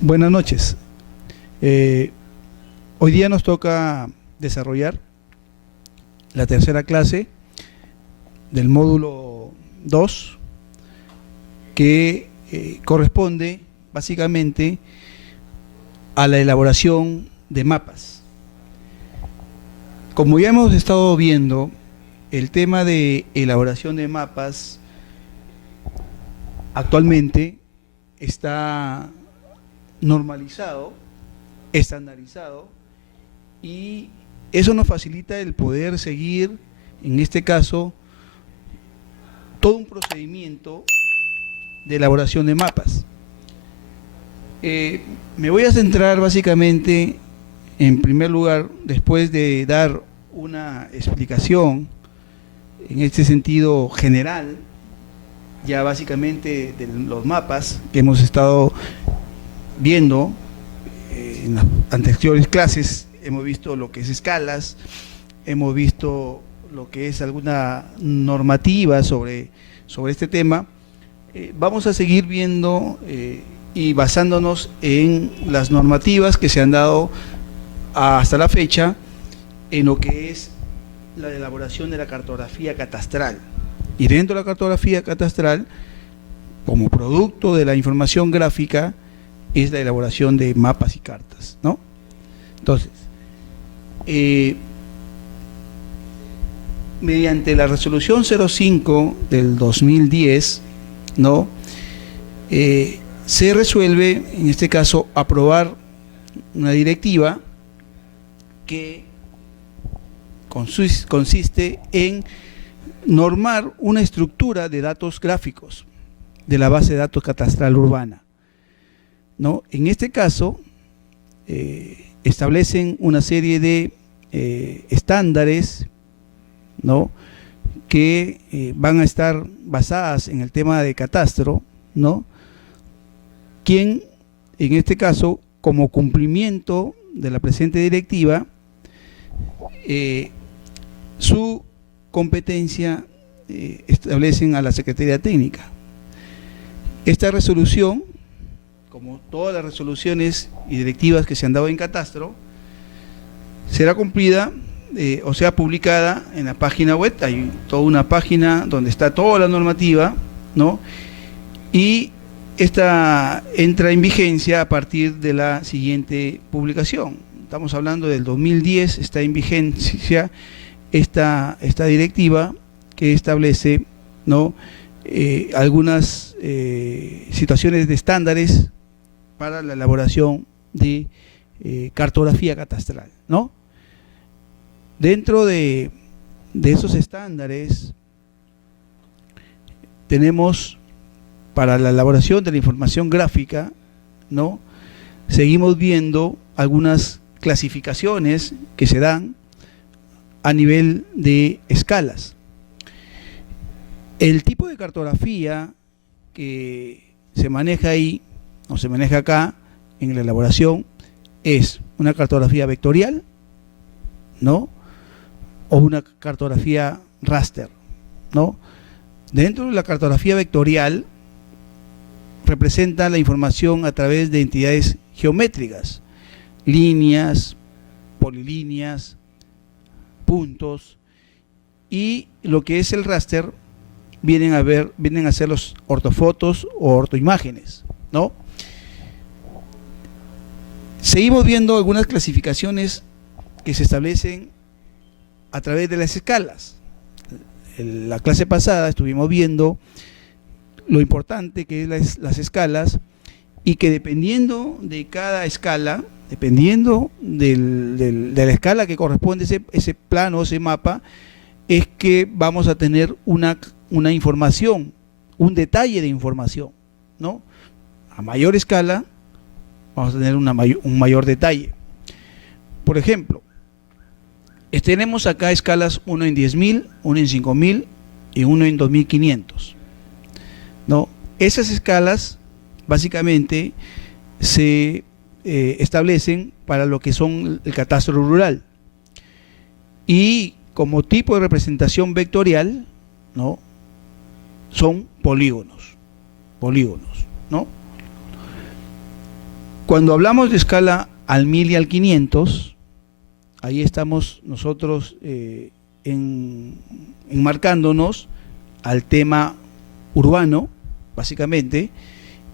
Buenas noches. Hoy día nos toca desarrollar la tercera clase del módulo 2 que corresponde básicamente a la elaboración de mapas. Como ya hemos estado viendo, el tema de elaboración de mapas actualmente está normalizado, estandarizado, y eso nos facilita el poder seguir, en este caso, todo un procedimiento de elaboración de mapas. Me voy a centrar básicamente, en primer lugar, después de dar una explicación en este sentido general, ya básicamente de los mapas que hemos estado viendo en las anteriores clases. Hemos visto lo que es escalas, hemos visto lo que es alguna normativa sobre este tema. Vamos a seguir viendo y basándonos en las normativas que se han dado hasta la fecha en lo que es la elaboración de la cartografía catastral. Y dentro de la cartografía catastral, como producto de la información gráfica, es la elaboración de mapas y cartas, ¿no? Entonces, mediante la resolución 05 del 2010, ¿no? Se resuelve, en este caso, aprobar una directiva que consiste en normar una estructura de datos gráficos de la base de datos catastral urbana, ¿no? En este caso, establecen una serie de estándares, ¿no?, que van a estar basadas en el tema de catastro, ¿no?, quien, en este caso, como cumplimiento de la presente directiva, su competencia establecen a la Secretaría Técnica. Esta resolución, como todas las resoluciones y directivas que se han dado en catastro, será cumplida o sea publicada en la página web. Hay toda una página donde está toda la normativa, ¿no? Y esta entra en vigencia a partir de la siguiente publicación. Estamos hablando del 2010, está en vigencia esta directiva que establece, ¿no?, algunas situaciones de estándares para la elaboración de cartografía catastral, ¿no? Dentro de esos estándares tenemos, para la elaboración de la información gráfica, ¿no?, seguimos viendo algunas clasificaciones que se dan a nivel de escalas. El tipo de cartografía que se maneja ahí, o se maneja acá en la elaboración, es una cartografía vectorial, ¿no?, o una cartografía raster, ¿no? Dentro de la cartografía vectorial representa la información a través de entidades geométricas, líneas, polilíneas, puntos, y lo que es el raster vienen a ser los ortofotos o ortoimágenes, ¿no? Seguimos viendo algunas clasificaciones que se establecen a través de las escalas. En la clase pasada estuvimos viendo lo importante que es las escalas, y que dependiendo de cada escala, dependiendo de la escala que corresponde ese plano, ese mapa, es que vamos a tener una información, un detalle de información, ¿no? A mayor escala vamos a tener un mayor detalle. Por ejemplo, tenemos acá escalas 1 en 10.000, 1 en 5.000 y 1 en 2.500, ¿no? Esas escalas básicamente se establecen para lo que son el catastro rural, y como tipo de representación vectorial, ¿no?, son polígonos, ¿no? Cuando hablamos de escala al 1000 y al 500, ahí estamos nosotros enmarcándonos al tema urbano, básicamente,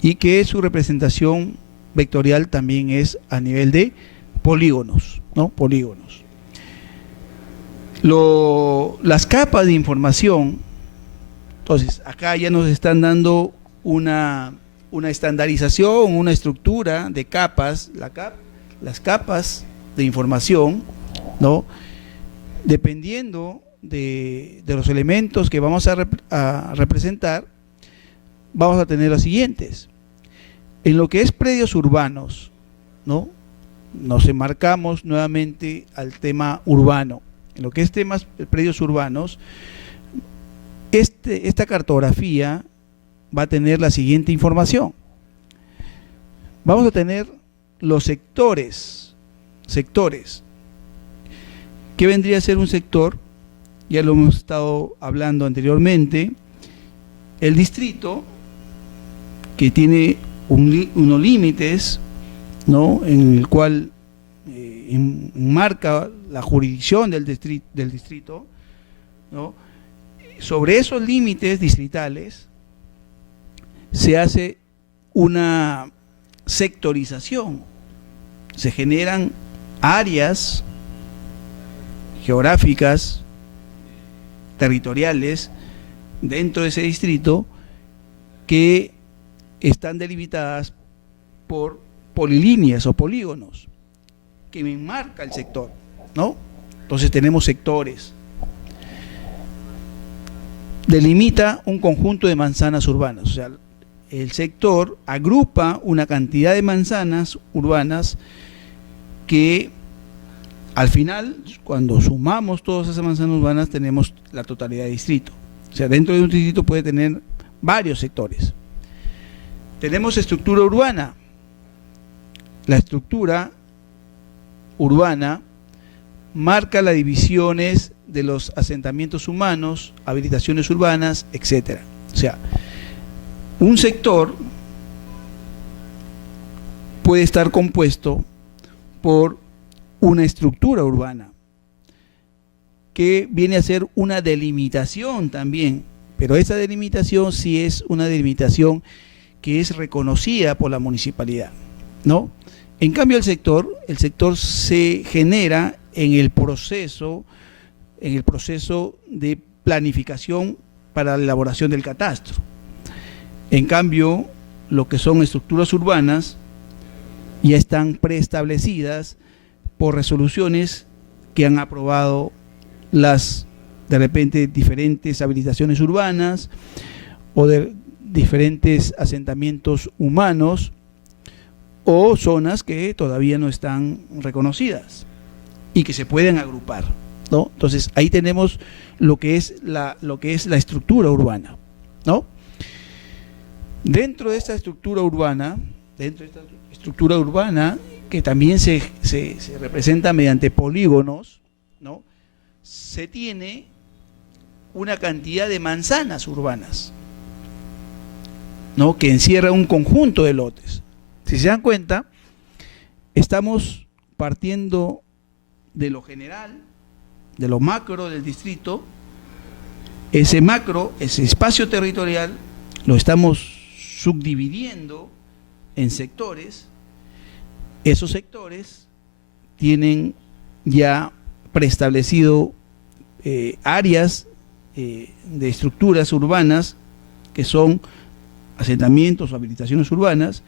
y que su representación vectorial también es a nivel de polígonos, ¿no? Polígonos. Las capas de información, entonces, acá ya nos están dando una estandarización, una estructura de capas, las capas de información, ¿no? Dependiendo de los elementos que vamos a representar, vamos a tener los siguientes. En lo que es predios urbanos, ¿no? Nos enmarcamos nuevamente al tema urbano. En lo que es temas predios urbanos, esta cartografía va a tener la siguiente información. Vamos a tener los sectores. ¿Qué vendría a ser un sector? Ya lo hemos estado hablando anteriormente. El distrito, que tiene unos límites, ¿no? En el cual enmarca la jurisdicción del distrito, ¿no? Sobre esos límites distritales se hace una sectorización, se generan áreas geográficas, territoriales dentro de ese distrito que están delimitadas por polilíneas o polígonos que enmarca el sector, ¿no? Entonces tenemos sectores. Delimita un conjunto de manzanas urbanas, o sea, el sector agrupa una cantidad de manzanas urbanas que al final, cuando sumamos todas esas manzanas urbanas, tenemos la totalidad de distrito. O sea, dentro de un distrito puede tener varios sectores. Tenemos estructura urbana. La estructura urbana marca las divisiones de los asentamientos humanos, habilitaciones urbanas, etc. O sea, un sector puede estar compuesto por una estructura urbana que viene a ser una delimitación también, pero esa delimitación sí es una delimitación que es reconocida por la municipalidad, ¿no? En cambio el sector se genera en el proceso de planificación para la elaboración del catastro. En cambio, lo que son estructuras urbanas ya están preestablecidas por resoluciones que han aprobado de repente diferentes habilitaciones urbanas o de diferentes asentamientos humanos o zonas que todavía no están reconocidas y que se pueden agrupar, ¿no? Entonces ahí tenemos lo que es la estructura urbana, ¿no? Dentro de esta estructura urbana, que también se representa mediante polígonos, ¿no? Se tiene una cantidad de manzanas urbanas, ¿no? Que encierra un conjunto de lotes. Si se dan cuenta, estamos partiendo de lo general, de lo macro del distrito. Ese macro, ese espacio territorial, lo estamos subdividiendo en sectores. Esos sectores tienen ya preestablecido áreas de estructuras urbanas que son asentamientos o habilitaciones urbanas.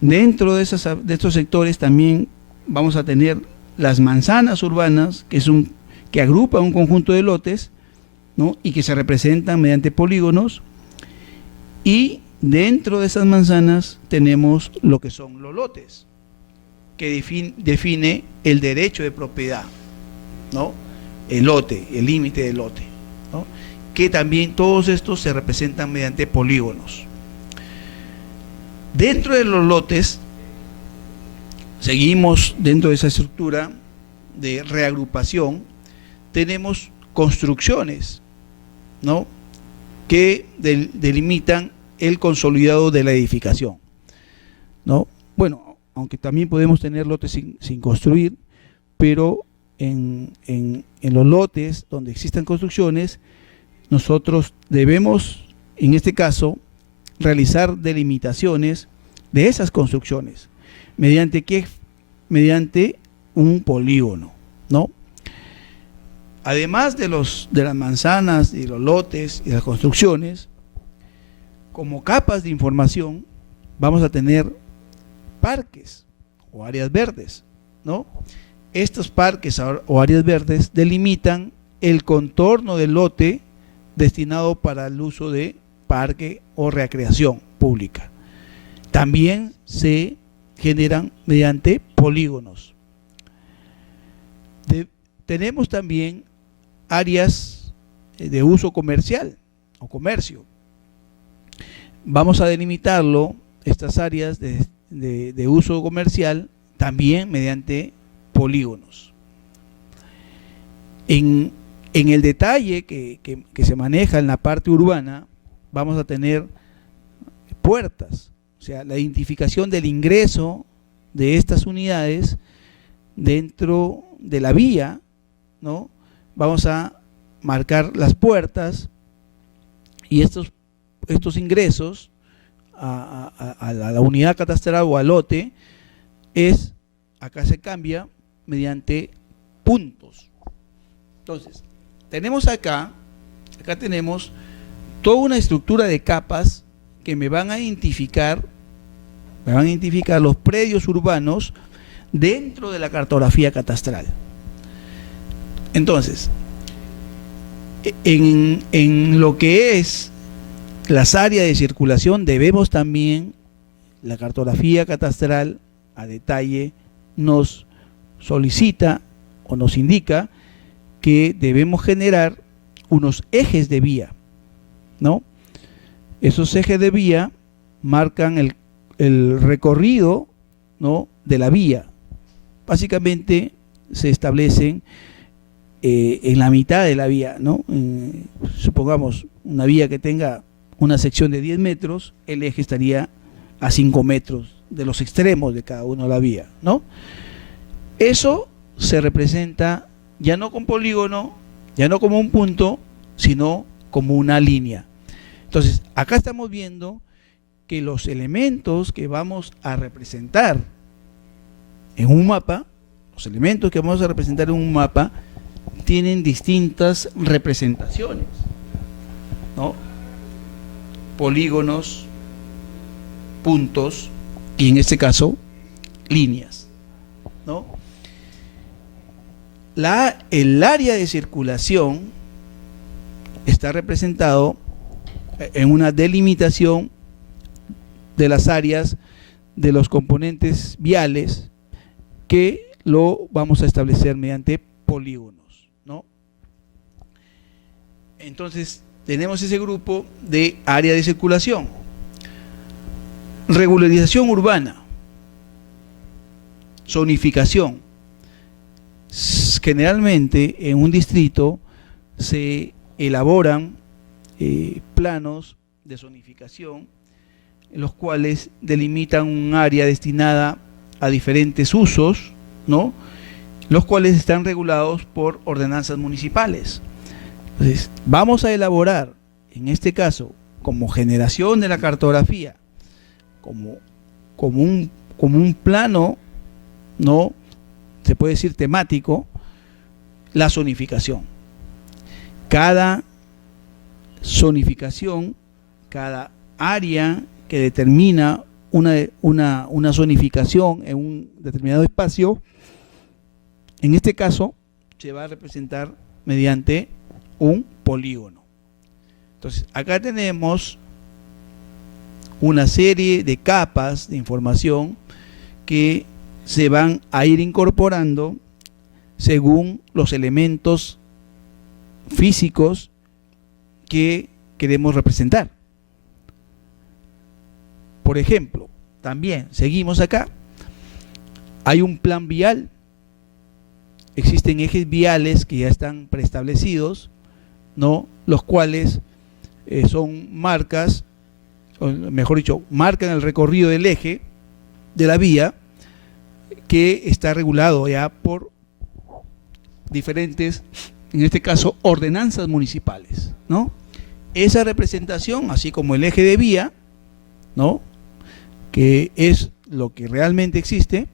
Dentro de estos sectores también vamos a tener las manzanas urbanas, que agrupan un conjunto de lotes, ¿no? Y que se representan mediante polígonos. Y dentro de esas manzanas tenemos lo que son los lotes, que define el derecho de propiedad, ¿no? El lote, el límite del lote, ¿no? Que también todos estos se representan mediante polígonos. Dentro de los lotes, seguimos dentro de esa estructura de reagrupación, tenemos construcciones, ¿no? Que delimitan el consolidado de la edificación, ¿no? Bueno, aunque también podemos tener lotes sin construir, pero en los lotes donde existan construcciones, nosotros debemos, en este caso, realizar delimitaciones de esas construcciones. ¿Mediante qué? Mediante un polígono, ¿no? Además de las manzanas y los lotes y las construcciones, como capas de información, vamos a tener parques o áreas verdes, ¿no? Estos parques o áreas verdes delimitan el contorno del lote destinado para el uso de parque o recreación pública. También se generan mediante polígonos. Tenemos también áreas de uso comercial o comercio. Vamos a delimitarlo, estas áreas de uso comercial, también mediante polígonos. En el detalle que se maneja en la parte urbana, vamos a tener puertas, o sea, la identificación del ingreso de estas unidades dentro de la vía, ¿no? Vamos a marcar las puertas y estos ingresos a la unidad catastral o al lote acá se cambia mediante puntos. Entonces, tenemos acá tenemos toda una estructura de capas que me van a identificar los predios urbanos dentro de la cartografía catastral. Entonces, en lo que es las áreas de circulación, debemos también, la cartografía catastral a detalle nos solicita o nos indica que debemos generar unos ejes de vía, ¿no? Esos ejes de vía marcan el recorrido, ¿no?, de la vía. Básicamente se establecen en la mitad de la vía, ¿no? Supongamos una vía que tenga una sección de 10 metros, el eje estaría a 5 metros de los extremos de cada una de la vía, ¿no? Eso se representa ya no con polígono, ya no como un punto, sino como una línea. Entonces, acá estamos viendo que los elementos que vamos a representar en un mapa, tienen distintas representaciones, ¿no? Polígonos, puntos y en este líneas, ¿no? El área de circulación está representado en una delimitación de las áreas de los componentes viales que lo vamos a establecer mediante polígonos, ¿no? Entonces tenemos ese grupo de área de circulación. Regularización urbana, zonificación. Generalmente en un distrito se elaboran planos de zonificación en los cuales delimitan un área destinada a diferentes usos, ¿no?, los cuales están regulados por ordenanzas municipales. Entonces, vamos a elaborar, en este caso, como generación de la cartografía, como un plano, ¿no?, se puede decir temático, la zonificación. Cada zonificación, cada área que determina una zonificación en un determinado espacio, en este caso se va a representar mediante un polígono. Entonces, acá tenemos una serie de capas de información que se van a ir incorporando según los elementos físicos que queremos representar. Por ejemplo, también seguimos acá, hay un plan vial, existen ejes viales que ya están preestablecidos, ¿no?, los cuales son marcas, o mejor dicho, marcan el recorrido del eje de la vía que está regulado ya por diferentes, en este caso, ordenanzas municipales, ¿no? Esa representación, así como el eje de vía, ¿no?, que es lo que realmente existe,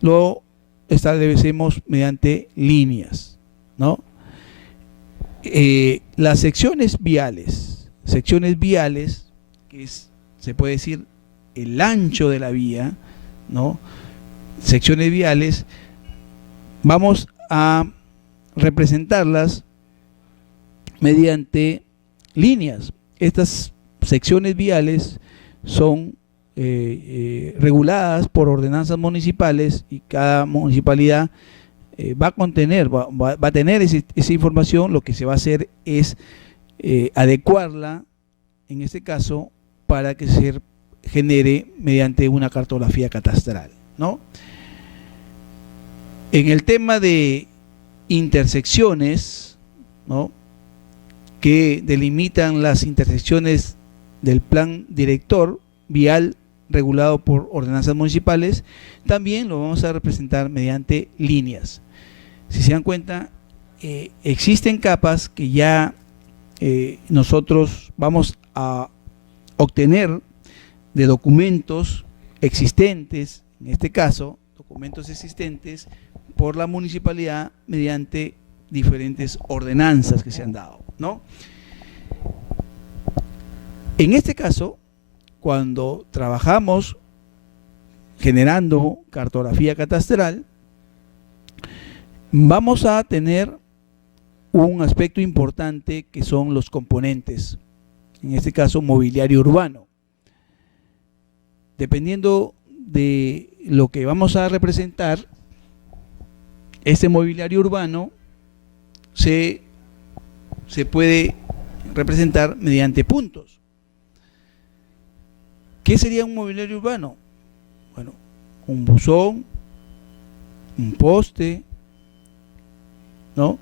lo establecemos mediante líneas, ¿no? Las secciones viales, que es, se puede decir, el ancho de la vía, ¿no? Secciones viales, vamos a representarlas mediante líneas. Estas secciones viales son reguladas por ordenanzas municipales y cada municipalidad va a tener esa información. Lo que se va a hacer es adecuarla, en este caso, para que se genere mediante una cartografía catastral, ¿no? En el tema de intersecciones, ¿no?, que delimitan las intersecciones del plan director vial regulado por ordenanzas municipales, también lo vamos a representar mediante líneas. Si se dan cuenta, existen capas que ya nosotros vamos a obtener de documentos existentes, en este caso, documentos existentes por la municipalidad mediante diferentes ordenanzas que se han dado, ¿no? En este caso, cuando trabajamos generando cartografía catastral, vamos a tener un aspecto importante que son los componentes, en este caso mobiliario urbano. Dependiendo de lo que vamos a representar, este mobiliario urbano se puede representar mediante puntos. ¿Qué sería un mobiliario urbano? Bueno, un buzón, un poste, ¿no?,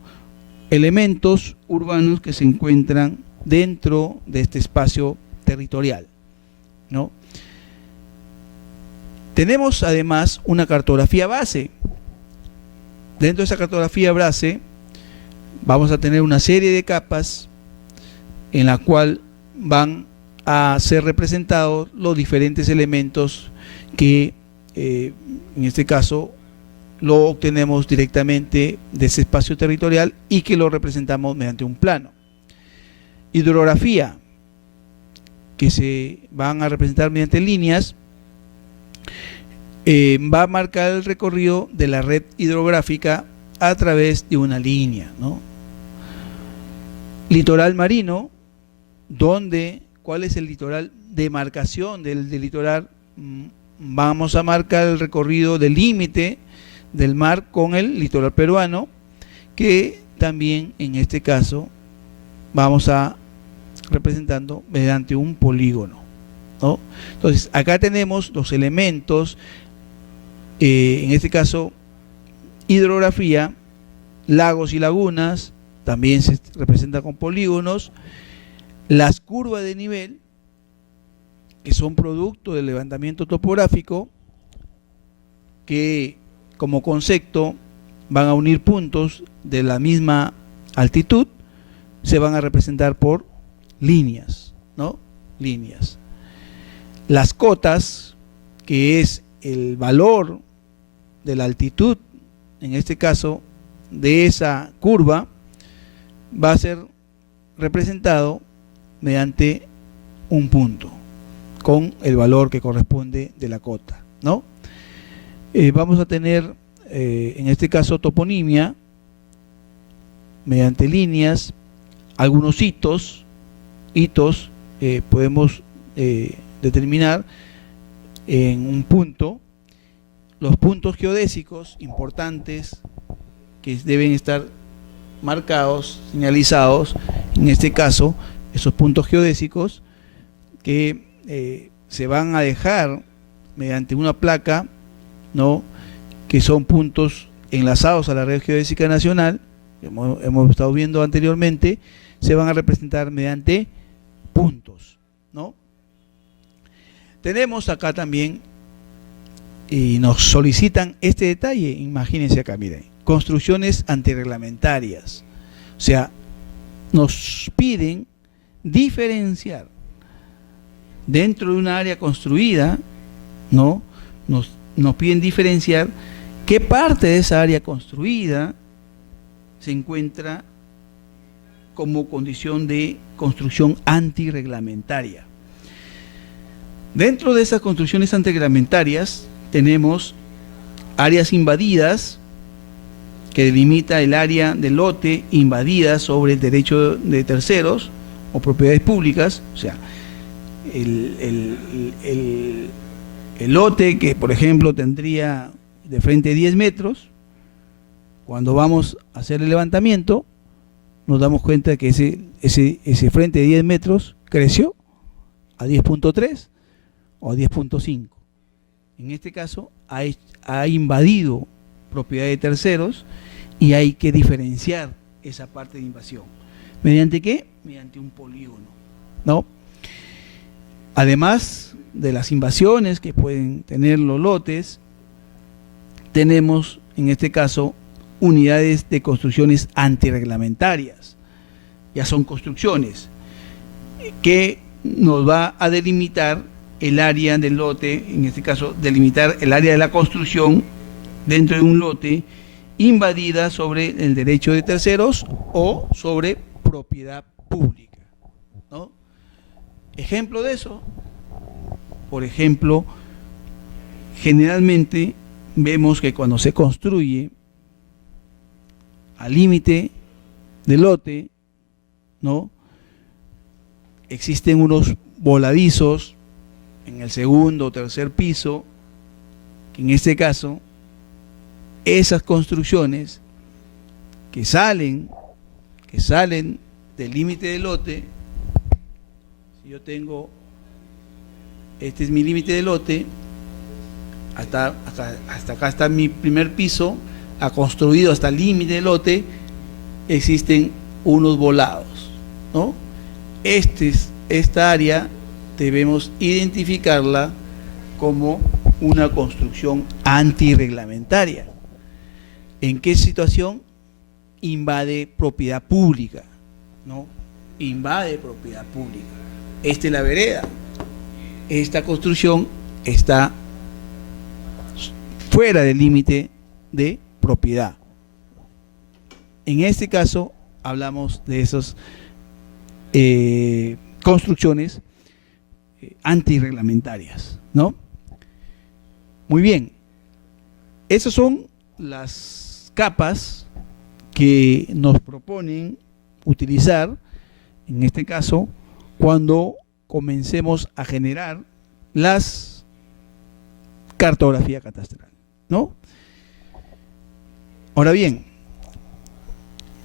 elementos urbanos que se encuentran dentro de este espacio territorial, ¿no? Tenemos además una cartografía base. Dentro de esa cartografía base vamos a tener una serie de capas en la cual van a ser representados los diferentes elementos que en este caso lo obtenemos directamente de ese espacio territorial y que lo representamos mediante un plano. Hidrografía, que se van a representar mediante líneas, va a marcar el recorrido de la red hidrográfica a través de una línea, ¿no? Litoral marino, ¿cuál es el litoral? Demarcación del litoral. Vamos a marcar el recorrido del límite del mar con el litoral peruano, que también en este caso vamos a representando mediante un polígono, ¿no? Entonces acá tenemos los elementos, en este caso hidrografía, lagos y lagunas, también se representa con polígonos, las curvas de nivel, que son producto del levantamiento topográfico, que como concepto van a unir puntos de la misma altitud, se van a representar por líneas, ¿no? Líneas. Las cotas, que es el valor de la altitud, en este caso de esa curva, va a ser representado mediante un punto con el valor que corresponde de la cota, ¿no? Vamos a tener en este caso toponimia mediante líneas, algunos hitos podemos determinar en un punto, los puntos geodésicos importantes que deben estar marcados, señalizados, en este caso esos puntos geodésicos que se van a dejar mediante una placa, ¿no?, que son puntos enlazados a la red geodésica nacional, hemos estado viendo anteriormente, se van a representar mediante puntos, ¿no? Tenemos acá también y nos solicitan este detalle. Imagínense acá, miren, construcciones antirreglamentarias. O sea, nos piden diferenciar dentro de una área construida, ¿no? Nos piden diferenciar qué parte de esa área construida se encuentra como condición de construcción antirreglamentaria. Dentro de esas construcciones antirreglamentarias tenemos áreas invadidas, que delimita el área del lote invadida sobre el derecho de terceros o propiedades públicas. O sea, el lote que, por ejemplo, tendría de frente 10 metros, cuando vamos a hacer el levantamiento, nos damos cuenta de que ese frente de 10 metros creció a 10.3 o a 10.5. En este caso, ha invadido propiedad de terceros y hay que diferenciar esa parte de invasión. ¿Mediante qué? Mediante un polígono, ¿no? Además de las invasiones que pueden tener los lotes, tenemos en este caso unidades de construcciones antirreglamentarias. Ya son construcciones que nos va a delimitar el área del lote, en este caso delimitar el área de la construcción dentro de un lote invadida sobre el derecho de terceros o sobre propiedad pública, ¿no? Ejemplo de eso, por ejemplo, generalmente vemos que cuando se construye al límite del lote, ¿no?, existen unos voladizos en el segundo o tercer piso, que en este caso, esas construcciones que salen del límite del lote, si yo tengo, este es mi límite de lote, hasta acá está mi primer piso, ha construido hasta el límite del lote, existen unos volados, ¿no? Esta área debemos identificarla como una construcción antirreglamentaria. ¿En qué situación? Invade propiedad pública, ¿no? Invade propiedad pública. Esta es la vereda. Esta construcción está fuera del límite de propiedad. En este caso hablamos de esas construcciones antirreglamentarias, ¿no? Muy bien, esas son las capas que nos proponen utilizar, en este caso, cuando comencemos a generar las cartografía catastral, ¿no? Ahora bien,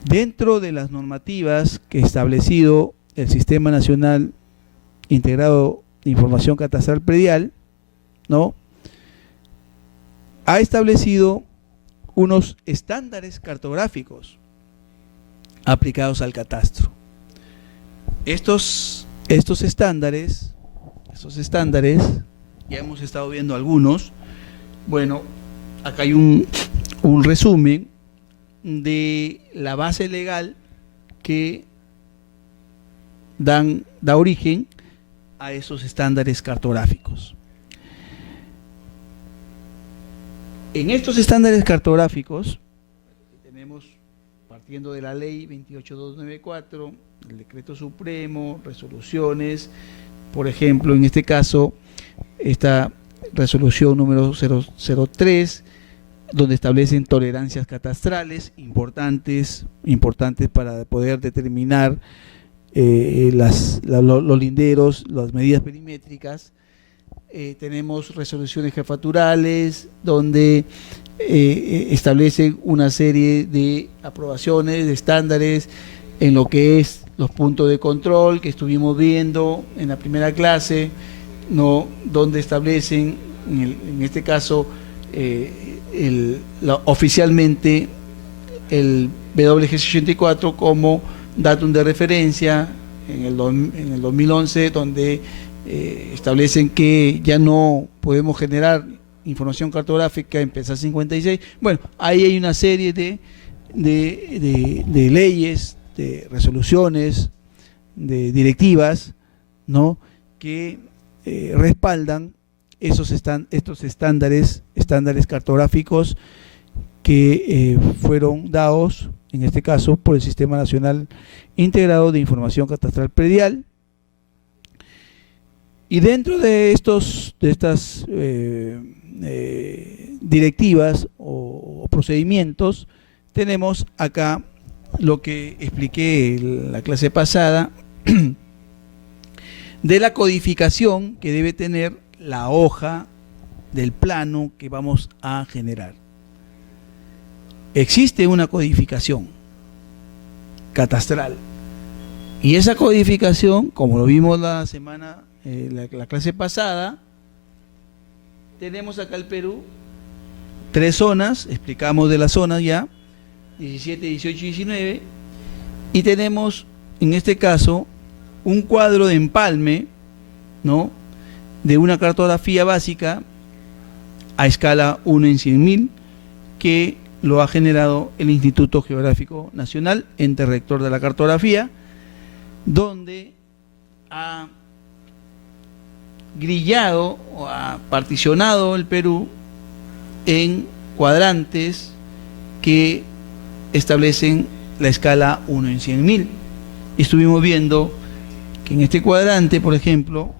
dentro de las normativas que ha establecido el Sistema Nacional Integrado de Información Catastral Predial, ¿no?, ha establecido unos estándares cartográficos aplicados al catastro. Estos estándares, ya hemos estado viendo algunos. Bueno, acá hay un resumen de la base legal que da origen a esos estándares cartográficos. En estos estándares cartográficos tenemos, partiendo de la ley 28294, el decreto supremo, resoluciones, por ejemplo, en este caso, esta resolución número 003, donde establecen tolerancias catastrales importantes para poder determinar los linderos, las medidas perimétricas. Tenemos resoluciones jefaturales donde establecen una serie de aprobaciones, de estándares en lo que es los puntos de control que estuvimos viendo en la primera clase, ¿no?, donde establecen, en este caso, oficialmente el WG64 como datum de referencia en el 2011, donde establecen que ya no podemos generar información cartográfica en PESA 56. Bueno, ahí hay una serie de leyes, de resoluciones, de directivas, ¿no?, que respaldan estos estándares cartográficos que fueron dados, en este caso, por el Sistema Nacional Integrado de Información Catastral Predial. Y dentro de estas directivas o procedimientos, tenemos acá lo que expliqué en la clase pasada de la codificación que debe tener la hoja del plano que vamos a generar. Existe una codificación catastral y esa codificación, como lo vimos la clase pasada, tenemos acá el Perú 3 zonas, explicamos de las zonas ya, 17, 18 y 19, y tenemos en este caso un cuadro de empalme, ¿no?, de una cartografía básica a escala 1 en 100.000 que lo ha generado el Instituto Geográfico Nacional, ente rector de la cartografía, donde ha grillado o ha particionado el Perú en cuadrantes que establecen la escala 1 en 100.000. Estuvimos viendo que en este cuadrante, por ejemplo,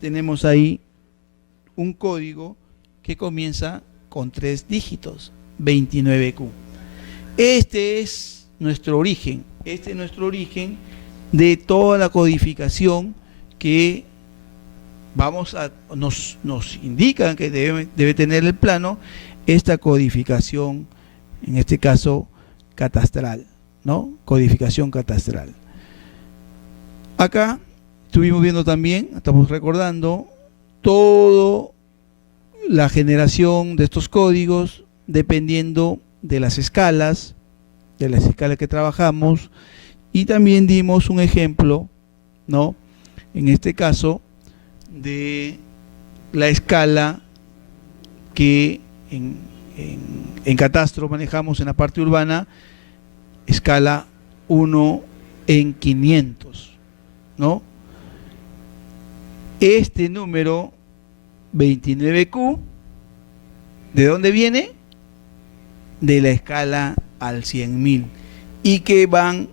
tenemos ahí un código que comienza con 3 dígitos, 29Q. Este es nuestro origen, de toda la codificación que nos indican que debe tener el plano, esta codificación, en este caso catastral, ¿no? Codificación catastral. Acá estuvimos viendo también, estamos recordando, toda la generación de estos códigos dependiendo de las escalas que trabajamos, y también dimos un ejemplo, ¿no?, en este caso, de la escala que en catastro manejamos en la parte urbana, escala 1 en 500, ¿no? Este número 29Q, ¿de dónde viene? De la escala al 100.000, y que van,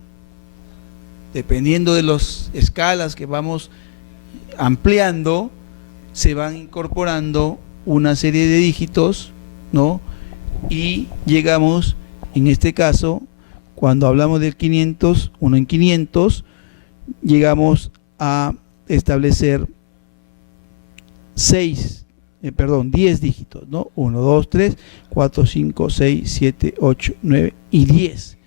dependiendo de las escalas que vamos ampliando, se van incorporando una serie de dígitos, ¿no? Y llegamos, en este caso, cuando hablamos del 500, 1 en 500, llegamos a establecer 10 dígitos, ¿no? 1, 2, 3, 4, 5, 6, 7, 8, 9 y 10.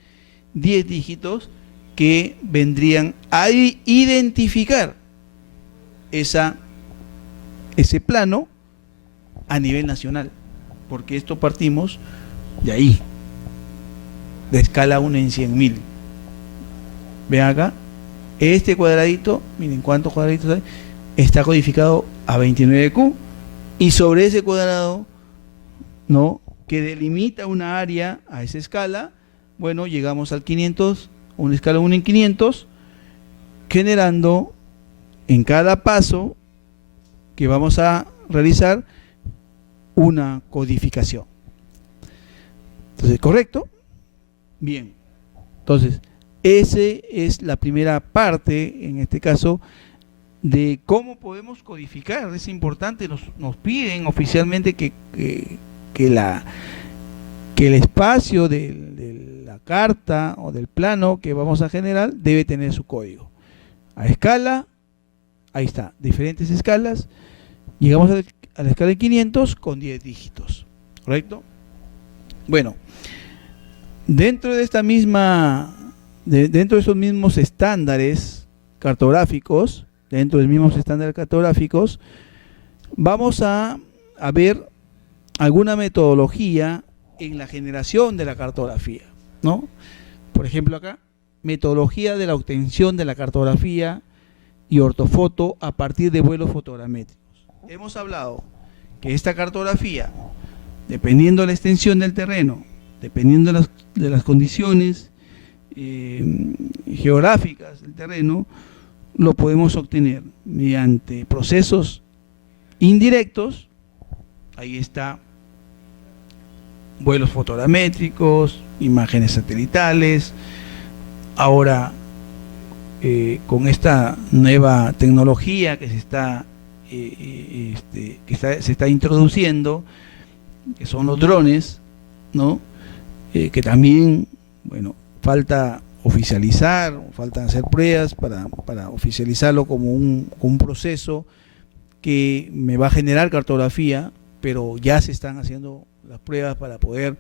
10 dígitos que vendrían a identificar ese plano a nivel nacional, porque esto partimos de ahí, de escala 1 en 100.000. Vean acá, este cuadradito, miren cuántos cuadraditos hay, está codificado a 29Q, y sobre ese cuadrado, ¿no?, que delimita una área a esa escala, bueno, llegamos al 500, una escala 1 en 500, generando en cada paso que vamos a realizar una codificación. Entonces, ¿correcto? Bien. Entonces, esa es la primera parte, en este caso, de cómo podemos codificar. Es importante, nos piden oficialmente que el espacio de la carta o del plano que vamos a generar debe tener su código. A escala, ahí está, diferentes escalas. Llegamos a la escala de 500 con 10 dígitos, ¿correcto? Bueno, dentro de esos mismos estándares cartográficos, vamos a ver alguna metodología en la generación de la cartografía, ¿no? Por ejemplo acá, metodología de la obtención de la cartografía y ortofoto a partir de vuelos fotogramétricos. Hemos hablado que esta cartografía, dependiendo de la extensión del terreno, dependiendo de las condiciones geográficas del terreno, lo podemos obtener mediante procesos indirectos. Ahí está: vuelos fotogramétricos, imágenes satelitales. Ahora, con esta nueva tecnología que se está introduciendo, que son los drones, ¿no? Que también, bueno, falta oficializar, faltan hacer pruebas para oficializarlo como un proceso que me va a generar cartografía, pero ya se están haciendo las pruebas para poder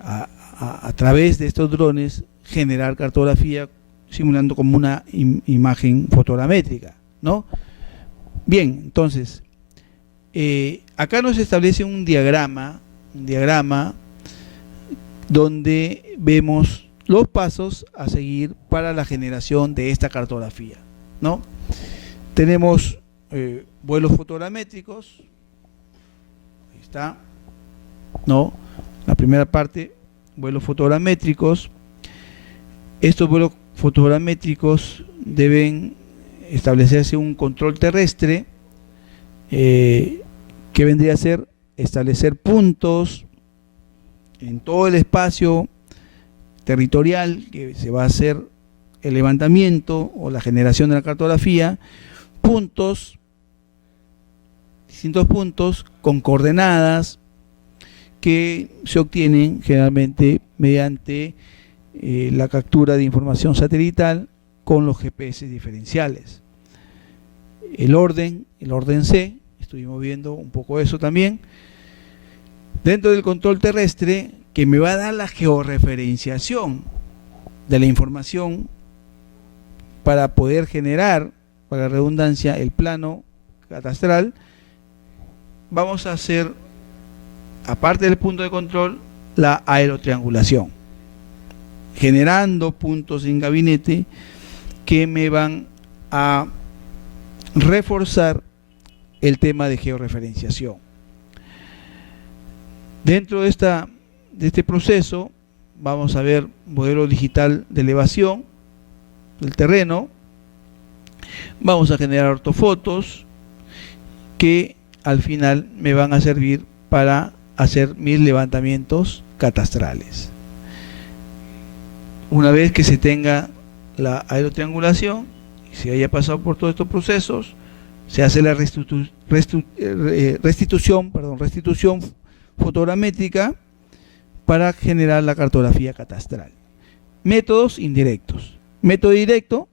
a través de estos drones generar cartografía simulando como una imagen fotogramétrica, ¿no? Bien, entonces acá nos establece un diagrama donde vemos los pasos a seguir para la generación de esta cartografía, ¿no? Tenemos vuelos fotogramétricos. Ahí está, ¿no? La primera parte, vuelos fotogramétricos. Estos vuelos fotogramétricos deben establecerse un control terrestre, que vendría a ser establecer puntos en todo el espacio territorial que se va a hacer el levantamiento o la generación de la cartografía, distintos puntos con coordenadas que se obtienen generalmente mediante la captura de información satelital con los GPS diferenciales. El orden C, estuvimos viendo un poco eso también. Dentro del control terrestre, que me va a dar la georreferenciación de la información para poder generar, para la redundancia, el plano catastral, vamos a hacer, aparte del punto de control, la aerotriangulación, generando puntos en gabinete que me van a reforzar el tema de georreferenciación. Dentro de este proceso vamos a ver modelo digital de elevación del terreno. Vamos a generar ortofotos que al final me van a servir para hacer mis levantamientos catastrales. Una vez que se tenga la aerotriangulación y se haya pasado por todos estos procesos, se hace la restitución fotogramétrica para generar la cartografía catastral. Métodos indirectos. Método directo,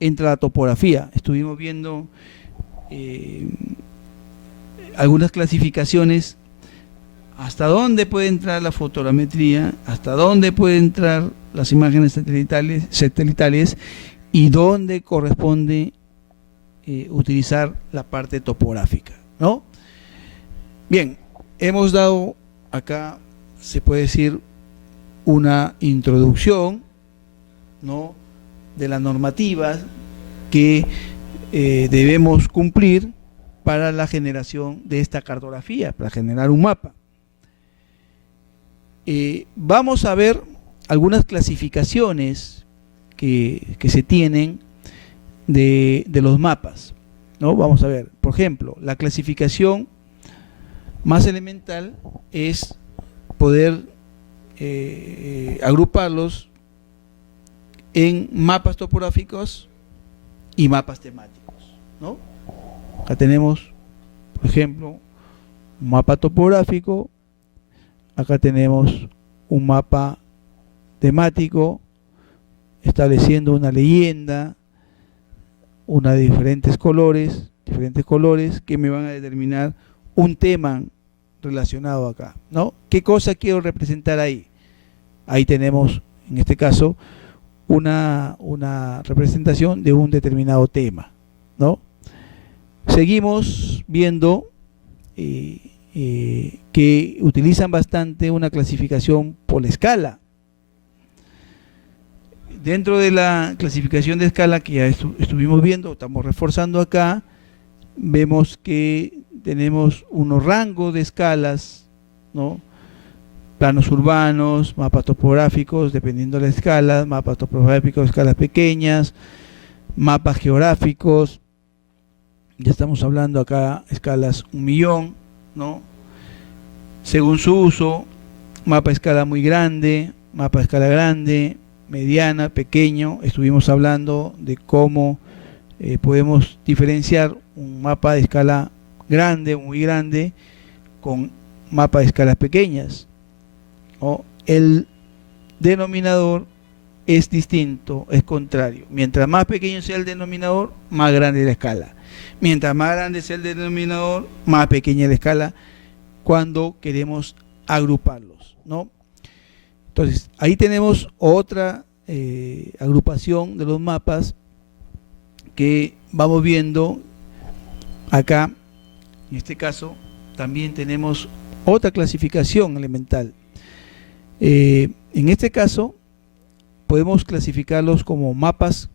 entra la topografía. Estuvimos viendo algunas clasificaciones, hasta dónde puede entrar la fotogrametría, hasta dónde puede entrar las imágenes satelitales y dónde corresponde utilizar la parte topográfica, ¿no? Bien, hemos dado acá, se puede decir, una introducción, ¿no?, de las normativas que debemos cumplir para la generación de esta cartografía, para generar un mapa. Vamos a ver algunas clasificaciones que se tienen de los mapas, ¿no? Vamos a ver, por ejemplo, la clasificación más elemental es poder agruparlos en mapas topográficos y mapas temáticos, ¿no? Acá tenemos, por ejemplo, un mapa topográfico, acá tenemos un mapa temático estableciendo una leyenda, una de diferentes colores que me van a determinar un tema relacionado acá, ¿no? ¿Qué cosa quiero representar ahí? Ahí tenemos, en este caso, una representación de un determinado tema, ¿no? Seguimos viendo que utilizan bastante una clasificación por la escala. Dentro de la clasificación de escala que ya estuvimos viendo, estamos reforzando acá, vemos que tenemos unos rangos de escalas, ¿no? Planos urbanos, mapas topográficos, dependiendo de la escala, mapas topográficos, escalas pequeñas, mapas geográficos, ya estamos hablando acá escalas 1.000.000, ¿no? Según su uso, mapa a escala muy grande, mapa a escala grande, mediana, pequeño. Estuvimos hablando de cómo podemos diferenciar un mapa de escala grande o muy grande con mapa de escalas pequeñas, ¿no? El denominador es distinto, es contrario. Mientras más pequeño sea el denominador, más grande es la escala. Mientras más grande sea el denominador, más pequeña es la escala cuando queremos agruparlos, ¿no? Entonces, ahí tenemos otra agrupación de los mapas que vamos viendo acá. En este caso, también tenemos otra clasificación elemental. En este caso, podemos clasificarlos como mapas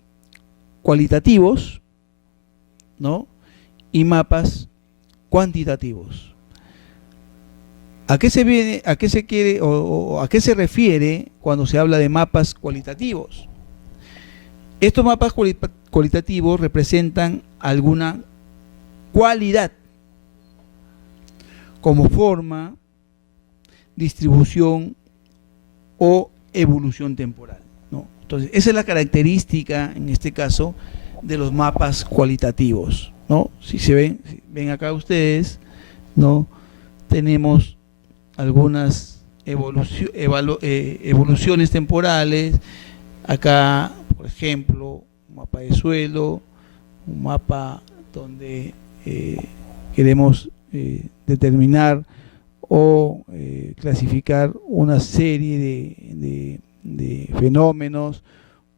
cualitativos, ¿no? Y mapas cuantitativos. ¿A qué se viene, a qué se quiere o a qué se refiere cuando se habla de mapas cualitativos? Estos mapas cualitativos representan alguna cualidad como forma, distribución o evolución temporal, ¿no? Entonces, esa es la característica, en este caso, de los mapas cualitativos, ¿no? Si ven acá ustedes, ¿no? Tenemos algunas evoluciones temporales. Acá, por ejemplo, un mapa de suelo, un mapa donde queremos determinar o clasificar una serie de fenómenos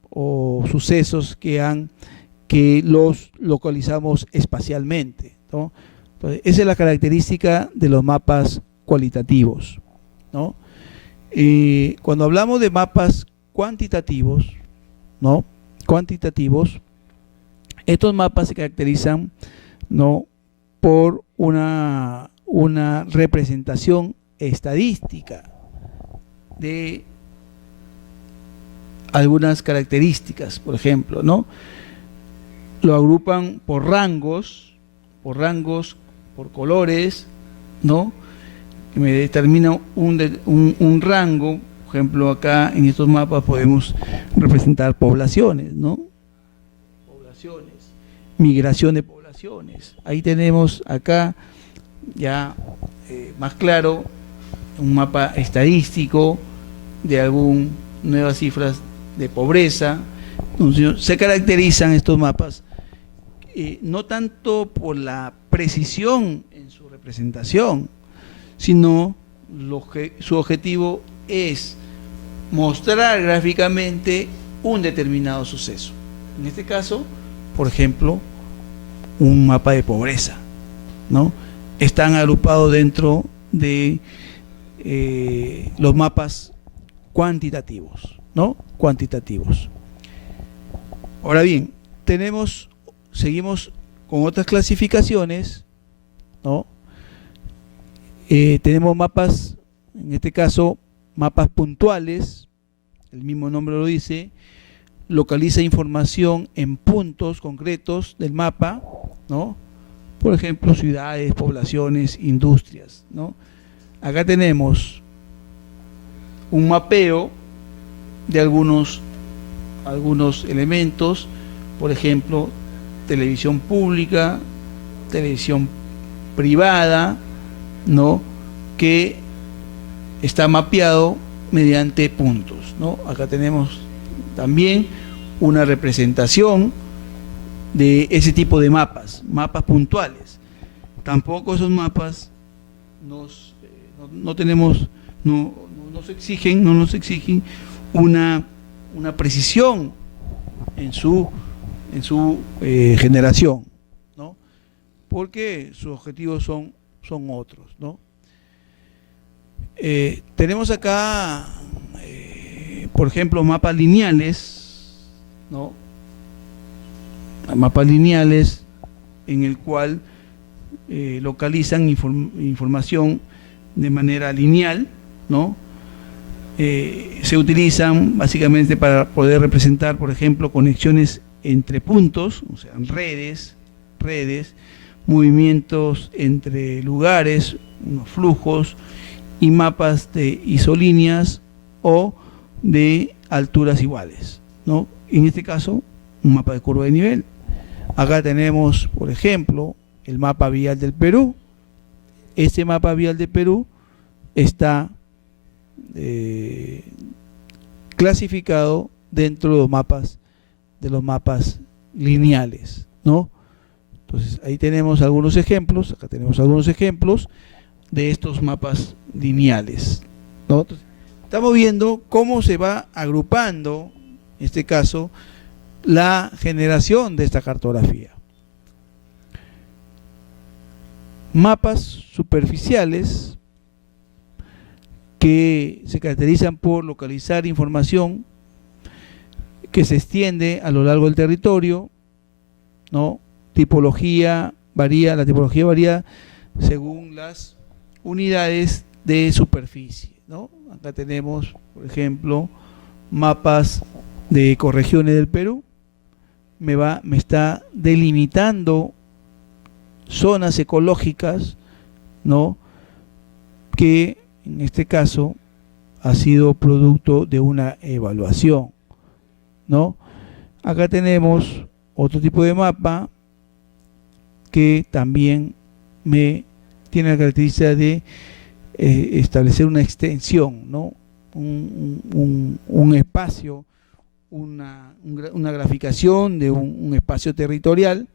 o sucesos que los localizamos espacialmente, ¿no? Entonces, esa es la característica de los mapas cualitativos, ¿no? Cuando hablamos de mapas cuantitativos, ¿no? Cuantitativos, estos mapas se caracterizan, ¿no? Por una representación estadística de algunas características, por ejemplo, ¿no? Lo agrupan por rangos, por colores, ¿no? Que me determina un rango. Por ejemplo, acá en estos mapas podemos representar poblaciones, ¿no? Poblaciones, migración de poblaciones. Ahí tenemos acá ya más claro un mapa estadístico de nuevas cifras de pobreza. Entonces, se caracterizan estos mapas no tanto por la precisión en su representación, sino su objetivo es mostrar gráficamente un determinado suceso. En este caso, por ejemplo, un mapa de pobreza, ¿no? Están agrupados dentro de los mapas cuantitativos, ¿no? Cuantitativos. Ahora bien, seguimos con otras clasificaciones, ¿no? Tenemos mapas, en este caso, mapas puntuales, el mismo nombre lo dice, localiza información en puntos concretos del mapa, ¿no? Por ejemplo, ciudades, poblaciones, industrias, ¿no? Acá tenemos un mapeo de algunos elementos, por ejemplo, televisión pública, televisión privada, ¿no? Que está mapeado mediante puntos, ¿no? Acá tenemos también una representación de ese tipo de mapas puntuales. Tampoco esos mapas no nos exigen una precisión en su generación, ¿no? Porque sus objetivos son otros, ¿no? Tenemos acá, por ejemplo, mapas lineales, ¿no? Mapas lineales en el cual localizan información de manera lineal, ¿no? Se utilizan básicamente para poder representar, por ejemplo, conexiones entre puntos, o sea, redes, movimientos entre lugares, unos flujos y mapas de isolíneas o de alturas iguales, ¿no? En este caso, un mapa de curva de nivel. Acá tenemos, por ejemplo, el mapa vial del Perú. Este mapa vial del Perú está clasificado dentro de los mapas lineales, ¿no? Entonces ahí tenemos algunos ejemplos, acá tenemos algunos ejemplos de estos mapas lineales, ¿no? Entonces, estamos viendo cómo se va agrupando, en este caso, la generación de esta cartografía. Mapas superficiales que se caracterizan por localizar información que se extiende a lo largo del territorio, ¿no? La tipología varía según las unidades de superficie, ¿no? Acá tenemos, por ejemplo, mapas de ecorregiones del Perú. Me está delimitando zonas ecológicas, ¿no? Que en este caso ha sido producto de una evaluación, ¿no? Acá tenemos otro tipo de mapa que también tiene la característica de establecer una extensión, ¿no? Un espacio, una graficación de un espacio territorial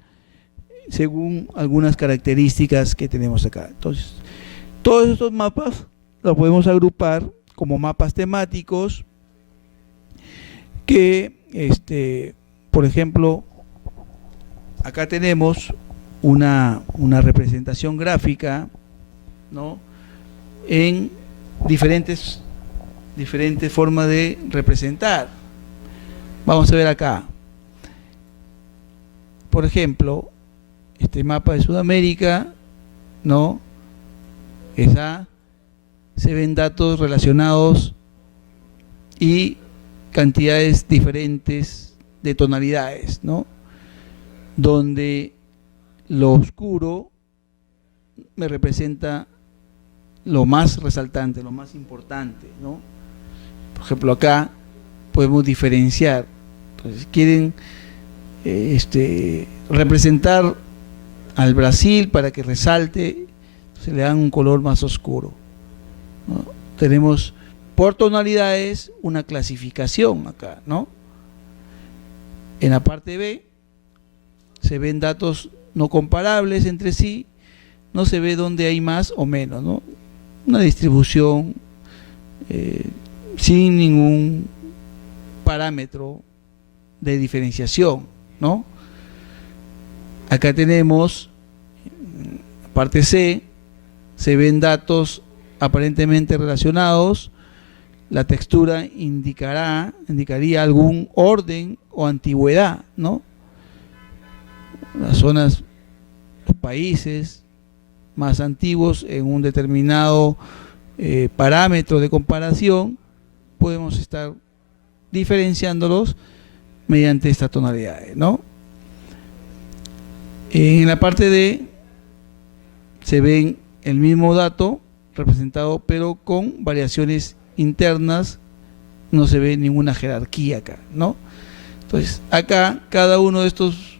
según algunas características que tenemos acá. Entonces, todos estos mapas los podemos agrupar como mapas temáticos que, por ejemplo, acá tenemos una representación gráfica, ¿no? En diferentes formas de representar. Vamos a ver acá. Por ejemplo, este mapa de Sudamérica, ¿no? Se ven datos relacionados y cantidades diferentes de tonalidades, ¿no? Donde lo oscuro me representa lo más resaltante, lo más importante, ¿no? Por ejemplo, acá podemos diferenciar. Entonces, quieren representar al Brasil para que resalte, se le dan un color más oscuro, ¿no? Tenemos por tonalidades una clasificación acá, ¿no? En la parte B se ven datos no comparables entre sí, no se ve dónde hay más o menos, ¿no? Una distribución sin ningún parámetro de diferenciación, ¿no? Acá tenemos, parte C, se ven datos aparentemente relacionados, la textura indicaría algún orden o antigüedad, ¿no? Las zonas, los países más antiguos en un determinado parámetro de comparación, podemos estar diferenciándolos mediante estas tonalidades, ¿no? En la parte D se ven el mismo dato representado pero con variaciones internas, no se ve ninguna jerarquía acá, ¿no? Entonces acá cada uno de estos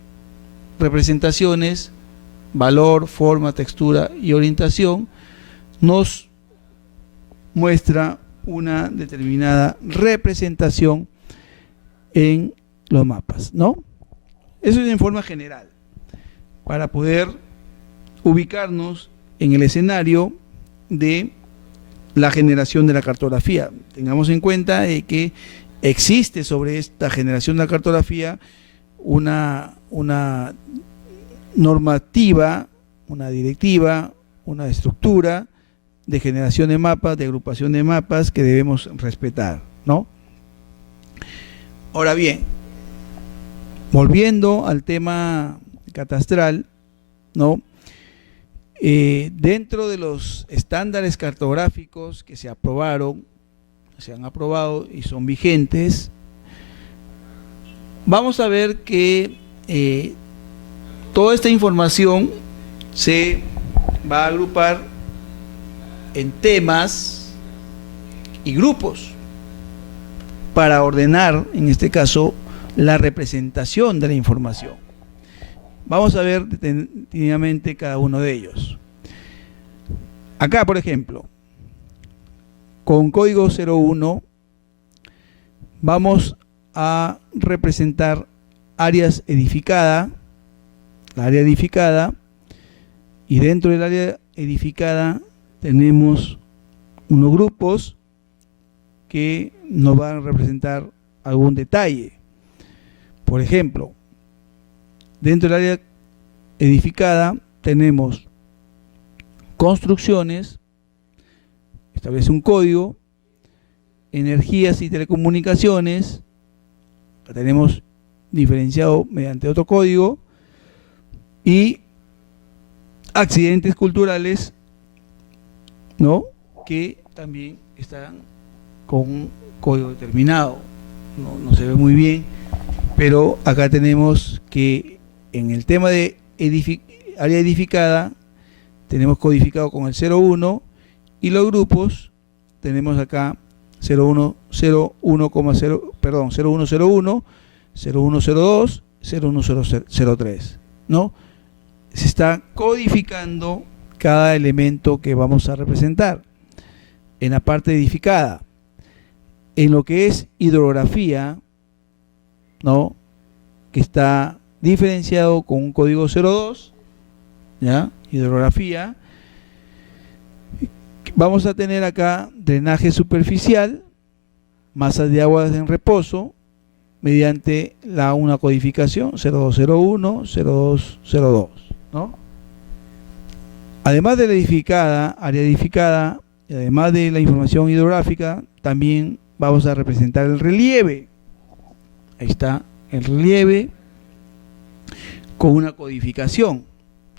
representaciones, valor, forma, textura y orientación, nos muestra una determinada representación en los mapas, ¿no? Eso es en forma general, para poder ubicarnos en el escenario de la generación de la cartografía. Tengamos en cuenta que existe sobre esta generación de la cartografía una normativa, una directiva, una estructura de generación de mapas, de agrupación de mapas que debemos respetar, ¿no? Ahora bien, volviendo al tema catastral, ¿no? Dentro de los estándares cartográficos que se aprobaron, se han aprobado y son vigentes, vamos a ver que toda esta información se va a agrupar en temas y grupos para ordenar, en este caso, la representación de la información. Vamos a ver detenidamente cada uno de ellos. Acá, por ejemplo, con código 01 vamos a representar áreas edificadas, la área edificada, y dentro del área edificada tenemos unos grupos que nos van a representar algún detalle. Por ejemplo, dentro del área edificada tenemos construcciones, establece un código, energías y telecomunicaciones, la tenemos diferenciado mediante otro código, y accidentes culturales, ¿no?, que también están con un código determinado. No se ve muy bien, pero acá tenemos que en el tema de área edificada tenemos codificado con el 01, y los grupos tenemos acá 0101, perdón, 0101, 0102, 0103, ¿no? Se está codificando cada elemento que vamos a representar en la parte edificada. En lo que es hidrografía, ¿no?, que está diferenciado con un código 02, ¿ya? Hidrografía. Vamos a tener acá drenaje superficial, masas de aguas en reposo, mediante una codificación 0201, 0202, ¿no? Además de la edificada, área edificada, y además de la información hidrográfica, también vamos a representar el relieve. Ahí está el relieve con una codificación.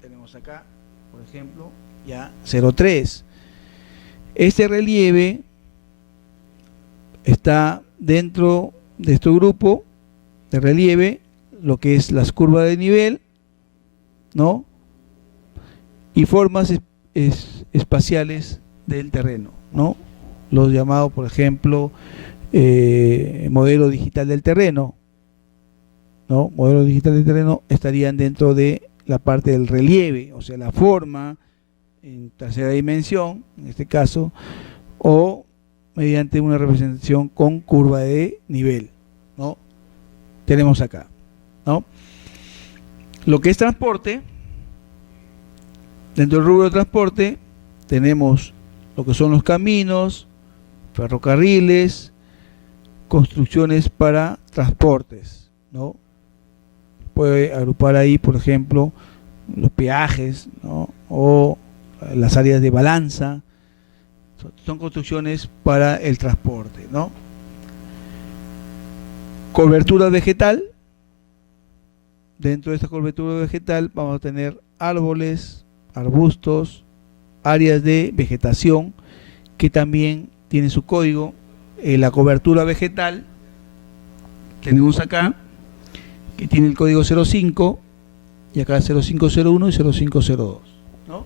Tenemos acá, por ejemplo, ya 03. Este relieve está dentro de este grupo de relieve, lo que es las curvas de nivel, ¿no?, y formas espaciales del terreno, ¿no?, los llamados, por ejemplo, modelo digital del terreno, ¿no? Modelo digital del terreno estarían dentro de la parte del relieve, o sea, la forma en tercera dimensión, en este caso, o mediante una representación con curva de nivel, ¿no? Tenemos acá, ¿no? Lo que es transporte, dentro del rubro de transporte tenemos lo que son los caminos, ferrocarriles, construcciones para transportes, ¿no? Puede agrupar ahí, por ejemplo, los peajes, ¿no?, o las áreas de balanza. Son construcciones para el transporte, ¿no? Cobertura vegetal. Dentro de esta cobertura vegetal vamos a tener árboles, arbustos, áreas de vegetación que también tienen su código. La cobertura vegetal tenemos acá, que tiene el código 05, y acá 0501 y 0502, ¿no?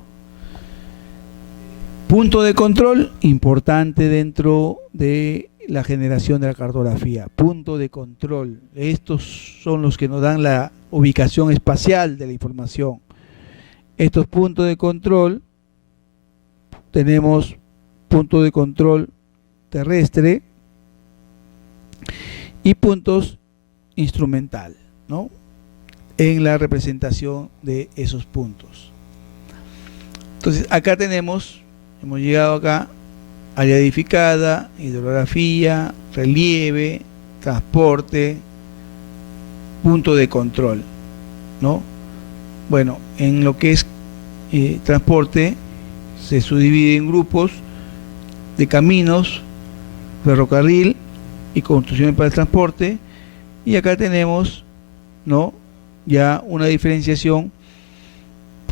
Punto de control, importante dentro de la generación de la cartografía. Punto de control. Estos son los que nos dan la ubicación espacial de la información. Estos puntos de control, tenemos punto de control terrestre y puntos instrumental, ¿no?, en la representación de esos puntos. Entonces acá hemos llegado acá, área edificada, hidrografía, relieve, transporte, punto de control, ¿no? Bueno, en lo que es transporte se subdivide en grupos de caminos, ferrocarril y construcciones para el transporte, y acá tenemos, ¿no?, ya una diferenciación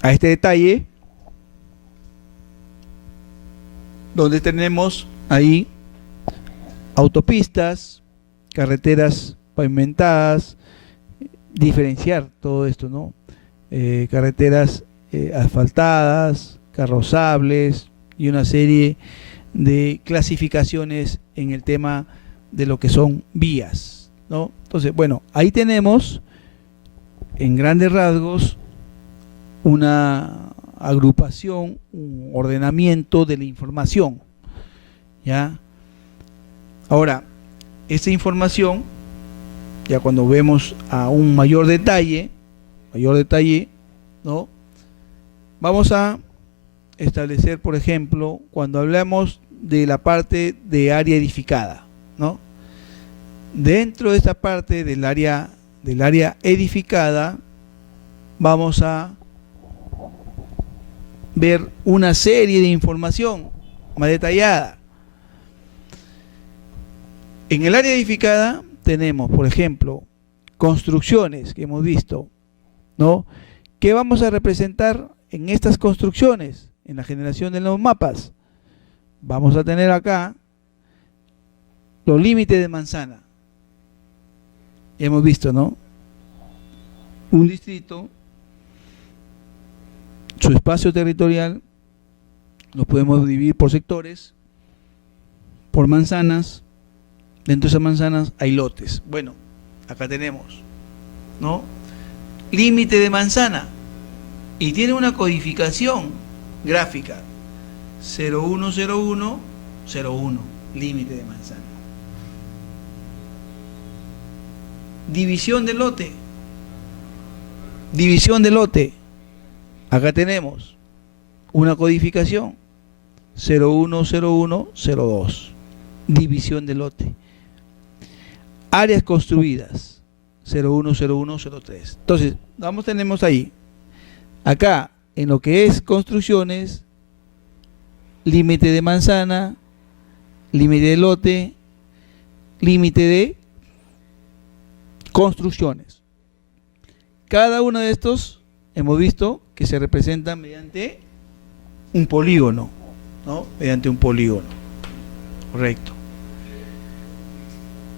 a este detalle, donde tenemos ahí autopistas, carreteras pavimentadas, diferenciar todo esto, ¿no? Carreteras asfaltadas, carrozables y una serie de clasificaciones en el tema de lo que son vías, ¿no? Entonces, bueno, ahí tenemos en grandes rasgos una agrupación, un ordenamiento de la información, ¿ya? Ahora, esta información, ya cuando vemos a un mayor detalle, ¿no? Vamos a establecer, por ejemplo, cuando hablamos de la parte de área edificada, ¿no? Dentro de esta parte del área edificada, vamos a ver una serie de información más detallada. En el área edificada tenemos, por ejemplo, construcciones que hemos visto, ¿no? ¿Qué vamos a representar en estas construcciones, en la generación de los mapas? Vamos a tener acá los límites de manzana. Ya hemos visto, ¿no? Un distrito, su espacio territorial, lo podemos dividir por sectores, por manzanas. Dentro de esas manzanas hay lotes. Bueno, acá tenemos, ¿no? Límite de manzana. Y tiene una codificación gráfica. 010101, límite de manzana. División de lote. División de lote. Acá tenemos una codificación. 010102. División de lote. Áreas construidas. 010103. Entonces, tenemos ahí. Acá, en lo que es construcciones, límite de manzana, límite de lote, límite de construcciones. Cada uno de estos hemos visto que se representa mediante un polígono, ¿no? Mediante un polígono. Correcto.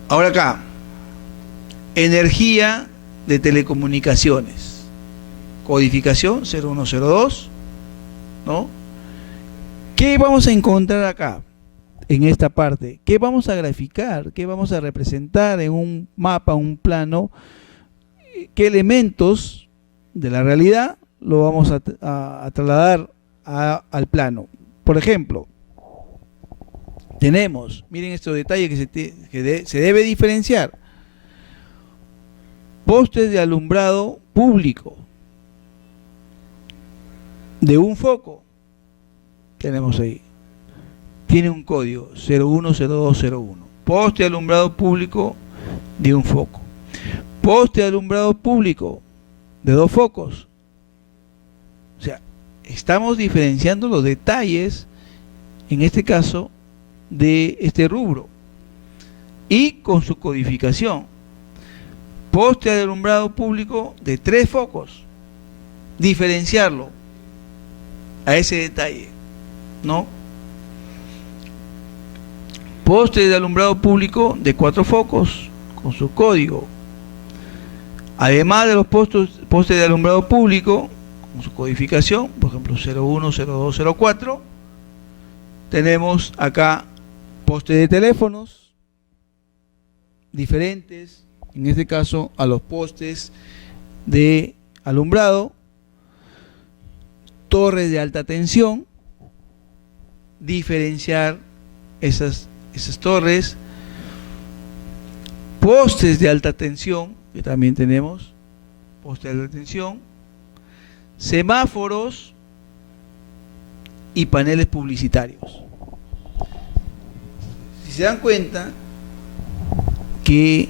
Ahora acá, energía de telecomunicaciones. Codificación 0102, ¿no? ¿Qué vamos a encontrar acá? En esta parte, ¿qué vamos a graficar? ¿Qué vamos a representar en un mapa, un plano? ¿Qué elementos de la realidad lo vamos a trasladar al plano? Por ejemplo, tenemos, miren estos detalles que se debe diferenciar. Postes de alumbrado público de un foco, tenemos ahí, tiene un código 010201. Poste de alumbrado público de un foco. Poste de alumbrado público de dos focos. O sea, estamos diferenciando los detalles, en este caso, de este rubro. Y con su codificación. Poste de alumbrado público de tres focos. Diferenciarlo a ese detalle, ¿no? Poste de alumbrado público de 4 focos con su código. Además de los postes de alumbrado público con su codificación, por ejemplo 010204, tenemos acá postes de teléfonos diferentes, en este caso a los postes de alumbrado. Torres de alta tensión, diferenciar esas torres. Postes de alta tensión, que también tenemos, postes de alta tensión. Semáforos y paneles publicitarios. Si se dan cuenta que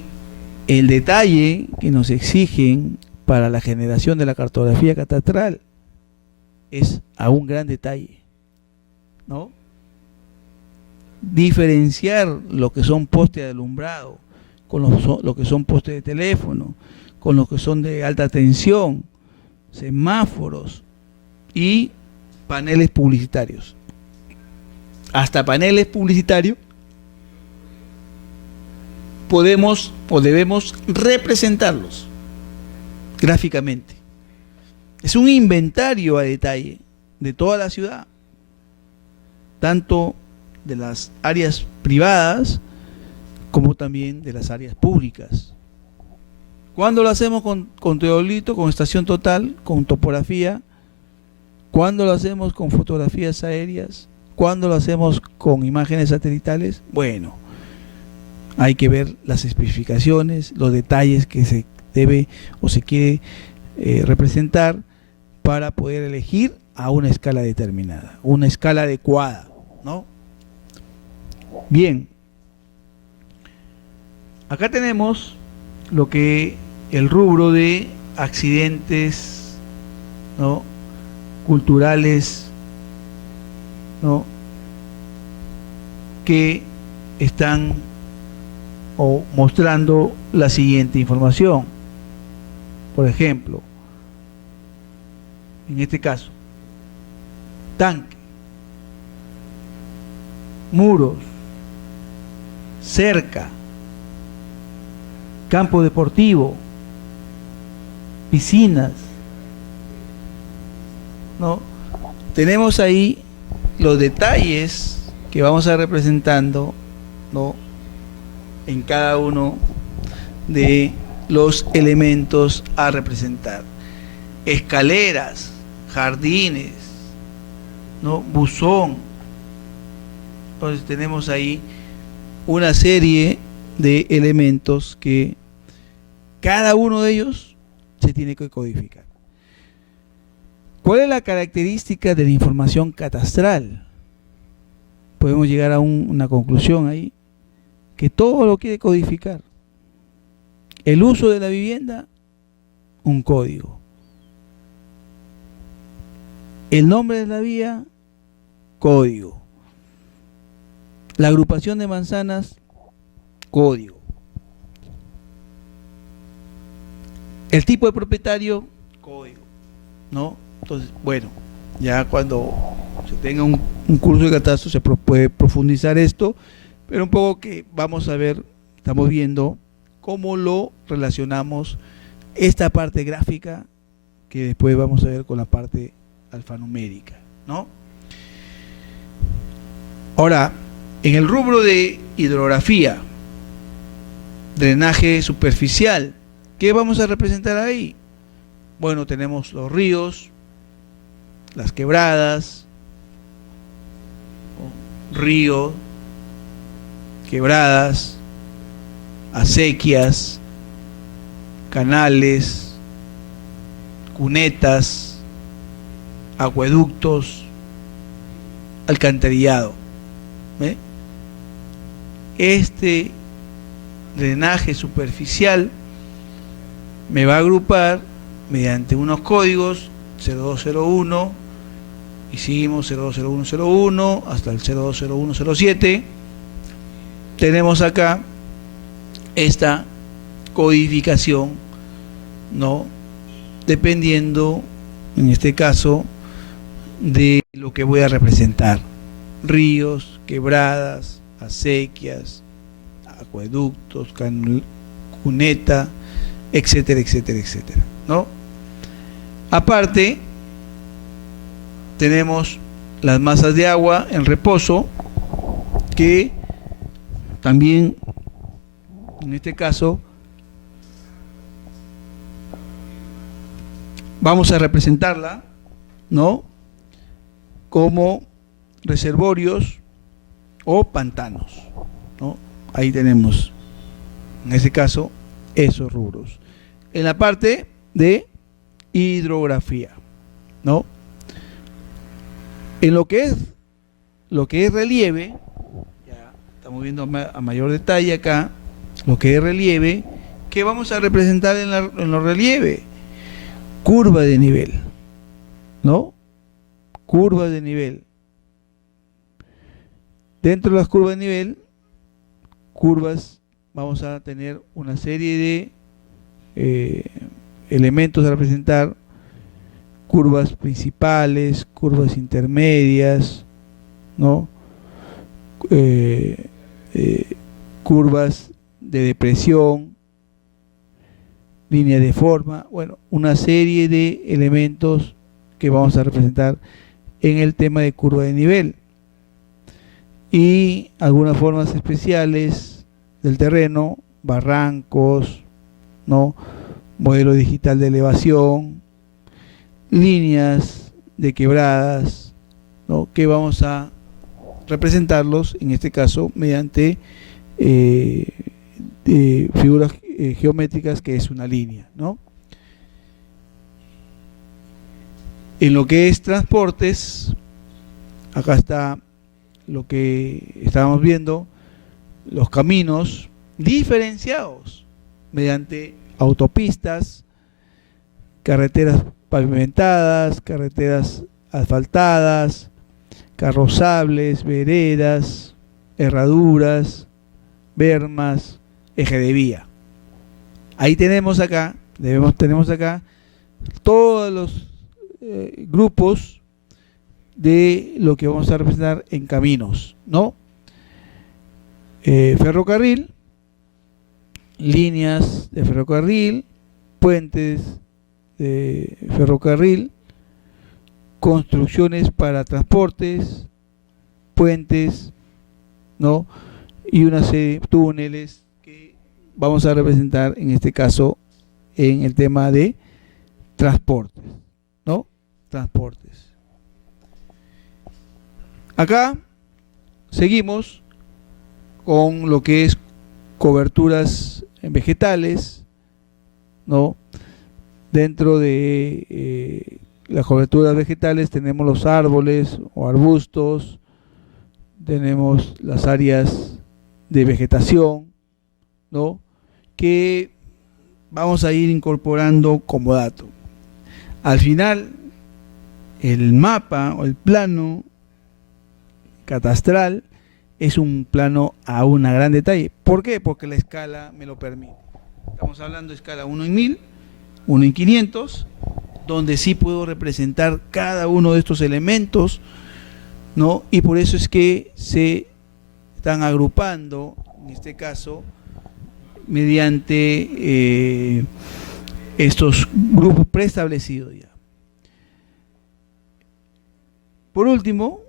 el detalle que nos exigen para la generación de la cartografía catastral es a un gran detalle, ¿no? Diferenciar lo que son postes de alumbrado con lo que son postes de teléfono, con lo que son de alta tensión, semáforos y paneles publicitarios. hasta paneles publicitarios, podemos o debemos representarlos gráficamente. Es un inventario a detalle de toda la ciudad, tanto de las áreas privadas como también de las áreas públicas. ¿Cuándo lo hacemos con teodolito, con estación total, con topografía? ¿Cuándo lo hacemos con fotografías aéreas? ¿Cuándo lo hacemos con imágenes satelitales? Bueno, hay que ver las especificaciones, los detalles que se debe o se quiere representar para poder elegir a una escala determinada, una escala adecuada, ¿no? Bien, acá tenemos lo que el rubro de accidentes, ¿no?, culturales, ¿no?, que están o mostrando la siguiente información. Por ejemplo, en este caso, tanque, muros, cerca, campo deportivo, piscinas, ¿no? Tenemos ahí los detalles que vamos a representando, ¿no?, en cada uno de los elementos a representar. Escaleras, jardines, ¿no?, buzón. Entonces tenemos ahí una serie de elementos que cada uno de ellos se tiene que codificar. ¿Cuál es la característica de la información catastral? Podemos llegar a una conclusión ahí, que todo lo quiere codificar. El uso de la vivienda, un código. El nombre de la vía, código. La agrupación de manzanas, código. El tipo de propietario, código, ¿no? Entonces, bueno, ya cuando se tenga un curso de catastro se puede profundizar esto, pero un poco que vamos a ver, estamos viendo cómo lo relacionamos esta parte gráfica, que después vamos a ver con la parte alfanumérica, ¿no? Ahora, en el rubro de hidrografía, drenaje superficial, ¿qué vamos a representar ahí? Bueno, tenemos los ríos, las quebradas, ríos, quebradas, acequias, canales, cunetas, acueductos, alcantarillado. ¿Ve? Este drenaje superficial me va a agrupar mediante unos códigos 0201 y seguimos 020101 hasta el 020107. Tenemos acá esta codificación, ¿no?, dependiendo en este caso de lo que voy a representar: ríos, quebradas, acequias, acueductos, cuneta, etcétera, etcétera, etcétera, ¿no? Aparte, tenemos las masas de agua en reposo, que también, en este caso, vamos a representarla, ¿no?, como reservorios o pantanos, ¿no? Ahí tenemos, en este caso, esos rubros. En la parte de hidrografía, ¿no? En lo que es relieve, ya estamos viendo a mayor detalle acá, lo que es relieve, ¿qué vamos a representar en los relieves? Curva de nivel, ¿no? Curva de nivel. Dentro de las curvas de nivel, vamos a tener una serie de elementos a representar: curvas principales, curvas intermedias, ¿no?, eh, curvas de depresión, líneas de forma, bueno, una serie de elementos que vamos a representar en el tema de curva de nivel, y algunas formas especiales del terreno, barrancos, ¿no? Modelo digital de elevación, líneas de quebradas, ¿no? Que vamos a representarlos, en este caso, mediante figuras geométricas, que es una línea, ¿no? En lo que es transportes, acá está lo que estábamos viendo, los caminos diferenciados mediante autopistas, carreteras pavimentadas, carreteras asfaltadas, carrozables, veredas, herraduras, bermas, eje de vía. Ahí tenemos acá, tenemos acá todos los grupos de lo que vamos a representar en caminos, ¿no? Ferrocarril, líneas de ferrocarril, puentes de ferrocarril, construcciones para transportes, puentes, ¿no? Y una serie de túneles que vamos a representar en este caso en el tema de transportes, ¿no? Transportes. Acá seguimos con lo que es coberturas vegetales, ¿no? Dentro de las coberturas vegetales tenemos los árboles o arbustos, tenemos las áreas de vegetación, ¿no? Que vamos a ir incorporando como dato. Al final, el mapa o el plano catastral es un plano a un gran detalle. ¿Por qué? Porque la escala me lo permite. Estamos hablando de escala 1 en 1000, 1 en 500, donde sí puedo representar cada uno de estos elementos, ¿no? Y por eso es que se están agrupando, en este caso, mediante estos grupos preestablecidos ya. Por último,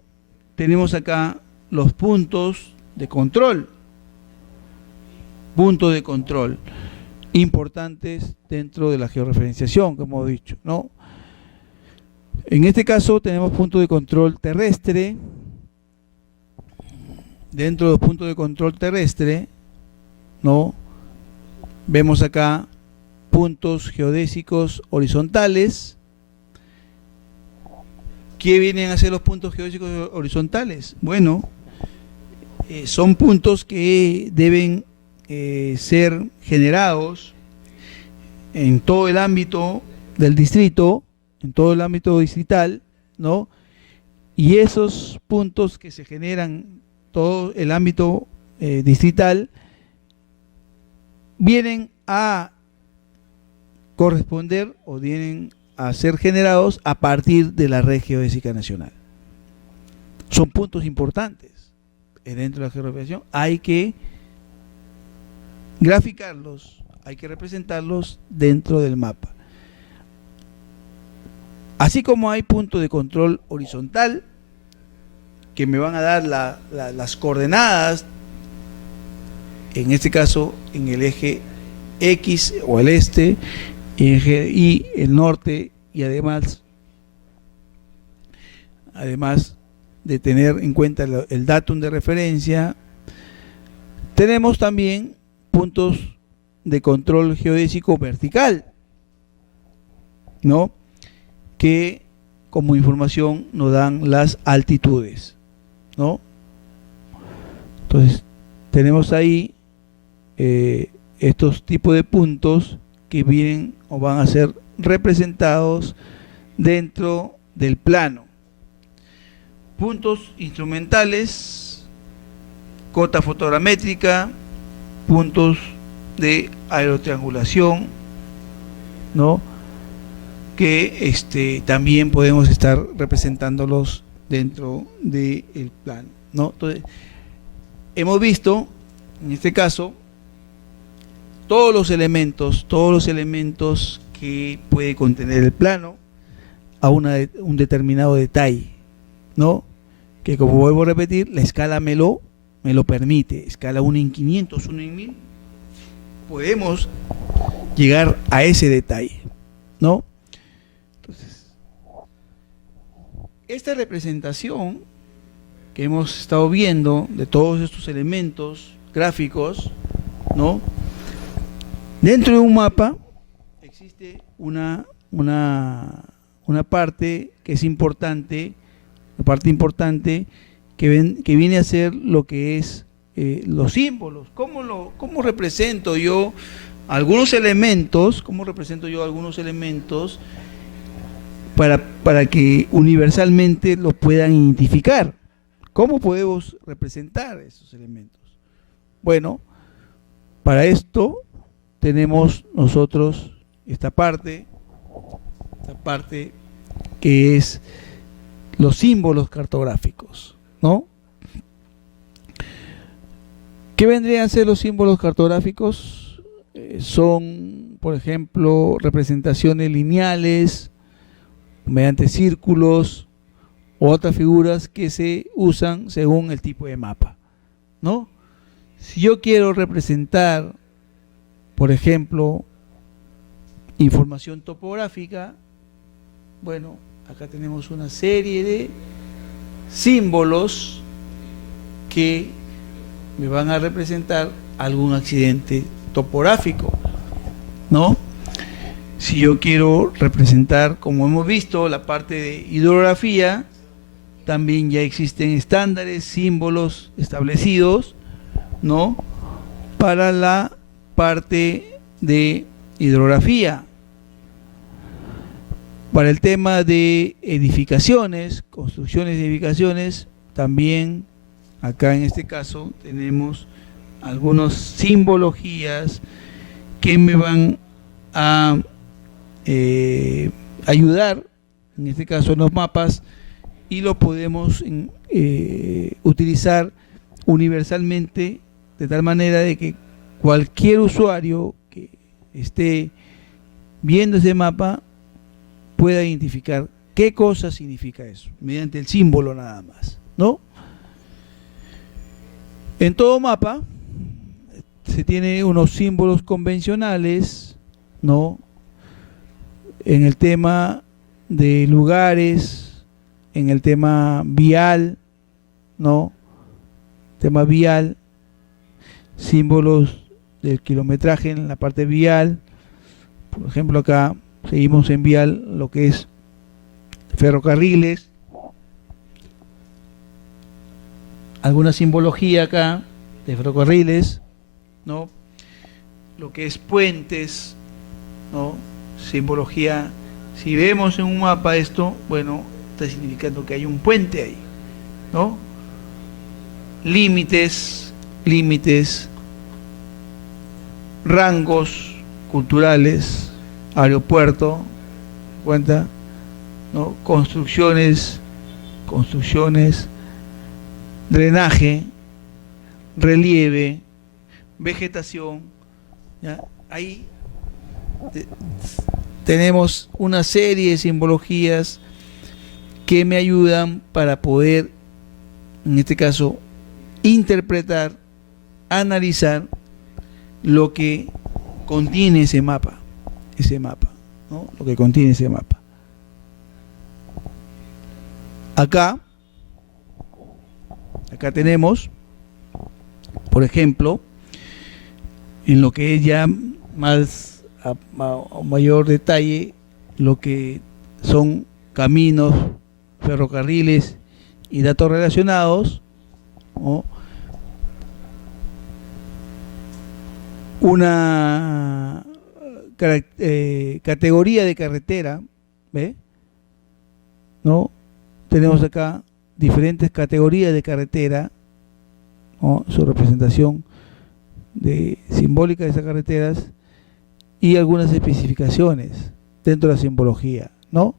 tenemos acá los puntos de control importantes dentro de la georreferenciación, como hemos dicho, ¿no? En este caso tenemos puntos de control terrestre. Dentro de los puntos de control terrestre, ¿no? Vemos acá puntos geodésicos horizontales. ¿Qué vienen a ser los puntos geodésicos horizontales? Bueno, son puntos que deben ser generados en todo el ámbito del distrito, en todo el ámbito distrital, ¿no? Y esos puntos que se generan todo el ámbito distrital vienen a corresponder o vienen a ser generados a partir de la red geodésica nacional. Son puntos importantes dentro de la georreferenciación. Hay que graficarlos, hay que representarlos dentro del mapa. Así como hay puntos de control horizontal que me van a dar las coordenadas, en este caso en el eje X o el este, eje Y el norte, y además de tener en cuenta el datum de referencia, tenemos también puntos de control geodésico vertical, ¿no? Que como información nos dan las altitudes, ¿no? Entonces tenemos ahí estos tipos de puntos que vienen o van a ser representados dentro del plano. Puntos instrumentales, cota fotogramétrica, puntos de aerotriangulación, ¿no? Que también podemos estar representándolos dentro del plano, ¿no? Entonces, hemos visto, en este caso, todos los elementos que puede contener el plano a un determinado detalle, ¿no? Que, como vuelvo a repetir, la escala me lo permite. Escala 1 en 500, 1 en 1000, podemos llegar a ese detalle, ¿no? Entonces, esta representación que hemos estado viendo de todos estos elementos gráficos, ¿no? Dentro de un mapa existe una parte que es importante, una parte importante que viene a ser lo que es los símbolos. ¿Cómo represento yo algunos elementos? ¿Cómo represento yo algunos elementos para que universalmente lo puedan identificar? ¿Cómo podemos representar esos elementos? Bueno, para esto tenemos nosotros esta parte que es los símbolos cartográficos, ¿no? ¿Qué vendrían a ser los símbolos cartográficos? Son, por ejemplo, representaciones lineales mediante círculos u otras figuras que se usan según el tipo de mapa, ¿no? Si yo quiero representar, por ejemplo, información topográfica, bueno, acá tenemos una serie de símbolos que me van a representar algún accidente topográfico, ¿no? Si yo quiero representar, como hemos visto, la parte de hidrografía, también ya existen estándares, símbolos establecidos, ¿no? Para la parte de hidrografía. Para el tema de edificaciones, construcciones de edificaciones, también acá en este caso tenemos algunas simbologías que me van a ayudar, en este caso en los mapas, y lo podemos utilizar universalmente de tal manera de que cualquier usuario que esté viendo ese mapa pueda identificar qué cosa significa eso, mediante el símbolo nada más, ¿no? En todo mapa se tiene unos símbolos convencionales, ¿no? En el tema de lugares, en el tema vial, ¿no? Tema vial, símbolos del kilometraje en la parte vial. Por ejemplo, acá seguimos en vial lo que es ferrocarriles, alguna simbología acá de ferrocarriles, ¿no? Lo que es puentes, ¿no? Simbología. Si vemos en un mapa esto, bueno, está significando que hay un puente ahí, ¿no? Límites, rangos culturales, aeropuerto, cuenta, ¿no? Construcciones, drenaje, relieve, vegetación, ¿ya? Ahí tenemos una serie de simbologías que me ayudan para poder, en este caso, interpretar, analizar lo que contiene ese mapa, ¿no? Lo que contiene ese mapa. Acá tenemos, por ejemplo, en lo que es ya más a mayor detalle, lo que son caminos, ferrocarriles y datos relacionados, ¿no? Una categoría de carretera, ¿ve? ¿No? Tenemos acá diferentes categorías de carretera, ¿no? Su representación simbólica de esas carreteras y algunas especificaciones dentro de la simbología, ¿no?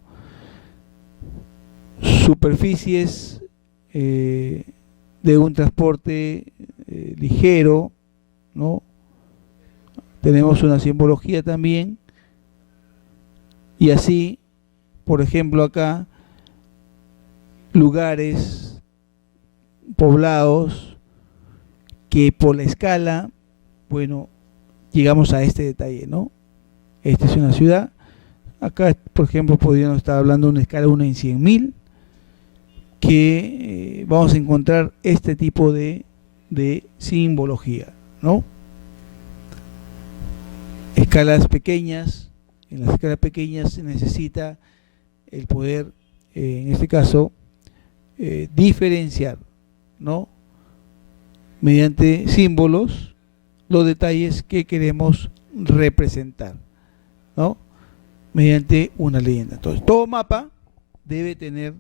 Superficies de un transporte ligero, ¿no? Tenemos una simbología también, y así, por ejemplo, acá, lugares poblados que por la escala, bueno, llegamos a este detalle, ¿no? Esta es una ciudad. Acá, por ejemplo, podríamos estar hablando de una escala 1 en 100.000, que vamos a encontrar este tipo de simbología, ¿no? Escalas pequeñas. En las escalas pequeñas se necesita el poder, en este caso, diferenciar, ¿no? Mediante símbolos, los detalles que queremos representar, ¿no? Mediante una leyenda. Entonces, todo mapa debe tener,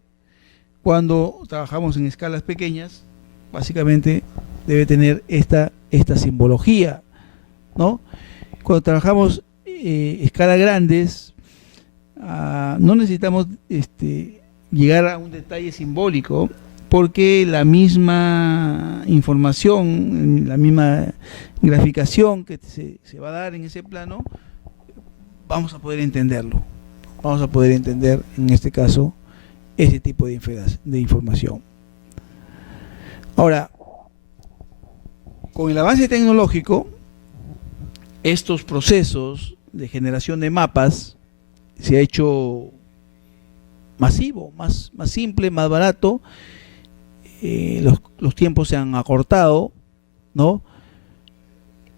cuando trabajamos en escalas pequeñas, básicamente debe tener esta simbología, ¿no? Cuando trabajamos escalas grandes, no necesitamos llegar a un detalle simbólico, porque la misma información, la misma graficación que se va a dar en ese plano, vamos a poder entenderlo. Vamos a poder entender, en este caso, ese tipo de información. Ahora, con el avance tecnológico, estos procesos de generación de mapas se ha hecho masivo, más simple, más barato. Los tiempos se han acortado, ¿no?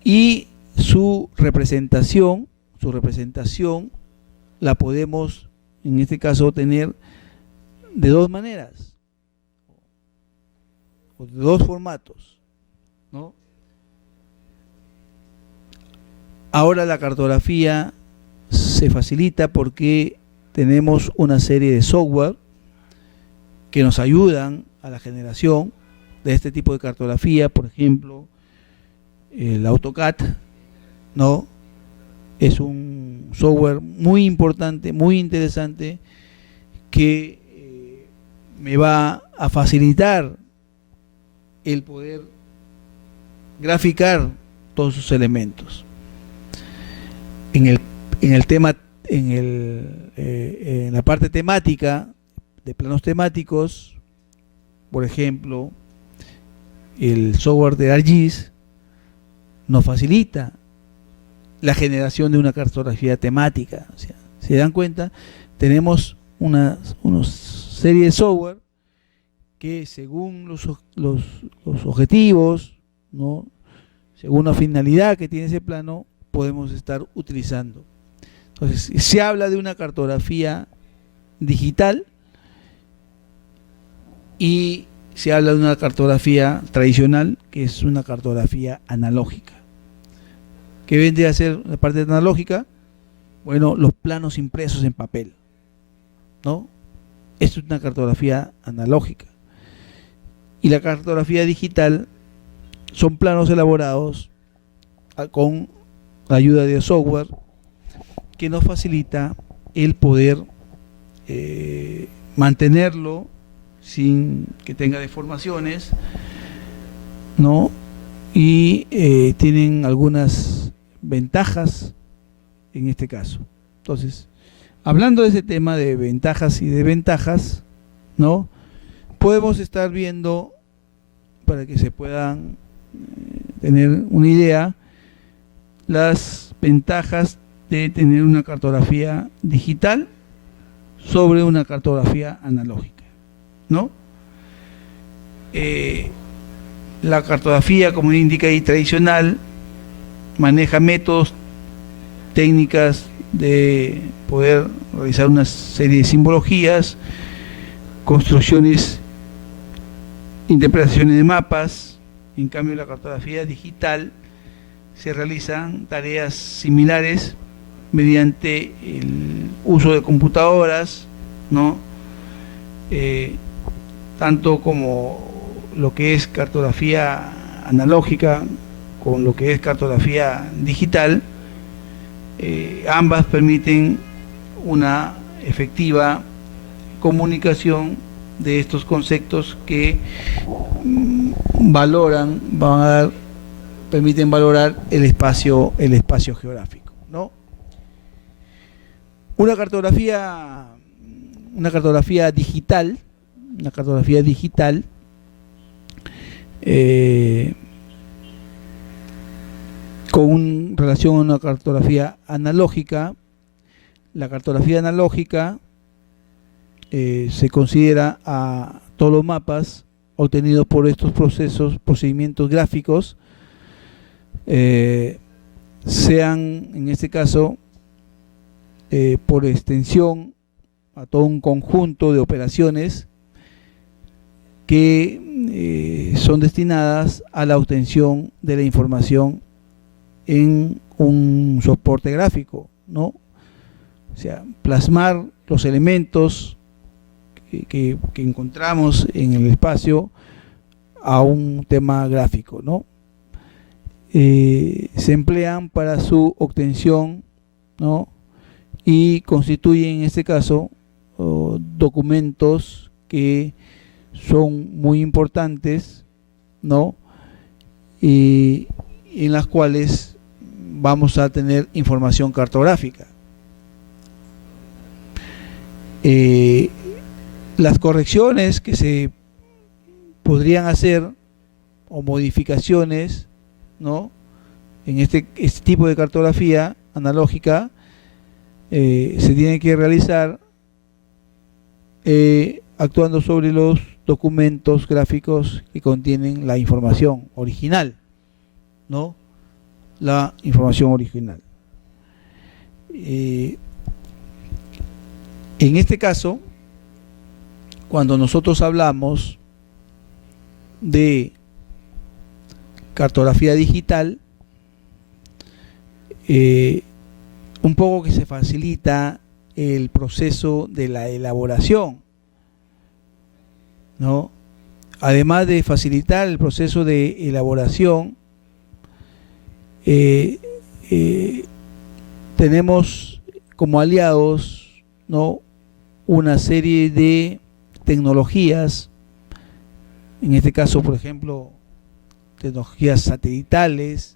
Y su representación la podemos, en este caso, tener de dos maneras, o de dos formatos, ¿no? Ahora la cartografía se facilita porque tenemos una serie de software que nos ayudan a la generación de este tipo de cartografía. Por ejemplo, el AutoCAD, ¿no? Es un software muy importante, muy interesante, que me va a facilitar el poder graficar todos sus elementos. En la parte temática, de planos temáticos, por ejemplo, el software de ArcGIS nos facilita la generación de una cartografía temática. O sea, ¿se dan cuenta? Tenemos una serie de software que, según los objetivos, ¿no? Según la finalidad que tiene ese plano, podemos estar utilizando. Entonces, se habla de una cartografía digital y se habla de una cartografía tradicional, que es una cartografía analógica. ¿Qué vendría a ser la parte analógica? Bueno, los planos impresos en papel, ¿no? Esto es una cartografía analógica. Y la cartografía digital son planos elaborados con la ayuda de software que nos facilita el poder mantenerlo sin que tenga deformaciones, ¿no? Y tienen algunas ventajas en este caso. Entonces, hablando de ese tema de ventajas y desventajas, ¿no? Podemos estar viendo, para que se puedan tener una idea, las ventajas de tener una cartografía digital sobre una cartografía analógica, ¿no? La cartografía, como indica ahí, tradicional, maneja métodos, técnicas de poder realizar una serie de simbologías, construcciones, interpretaciones de mapas. En cambio, la cartografía digital se realizan tareas similares mediante el uso de computadoras, ¿no? Tanto como lo que es cartografía analógica con lo que es cartografía digital, ambas permiten una efectiva comunicación de estos conceptos que van a dar permiten valorar el espacio geográfico, ¿no? Una cartografía digital, con relación a una cartografía analógica. La cartografía analógica se considera a todos los mapas obtenidos por estos procedimientos gráficos, sean en este caso por extensión a todo un conjunto de operaciones que son destinadas a la obtención de la información en un soporte gráfico, ¿no? O sea, plasmar los elementos que encontramos en el espacio a un tema gráfico, ¿no? Se emplean para su obtención, ¿no? Y constituyen en este caso documentos que son muy importantes, ¿no? Y en las cuales vamos a tener información cartográfica. Las correcciones que se podrían hacer o modificaciones, ¿no? En este tipo de cartografía analógica se tiene que realizar actuando sobre los documentos gráficos que contienen la información original, ¿no? La información original. En este caso, cuando nosotros hablamos de cartografía digital, un poco que se facilita el proceso de la elaboración, ¿no? Además de facilitar el proceso de elaboración, tenemos como aliados, ¿no?, una serie de tecnologías, en este caso, por ejemplo, tecnologías satelitales,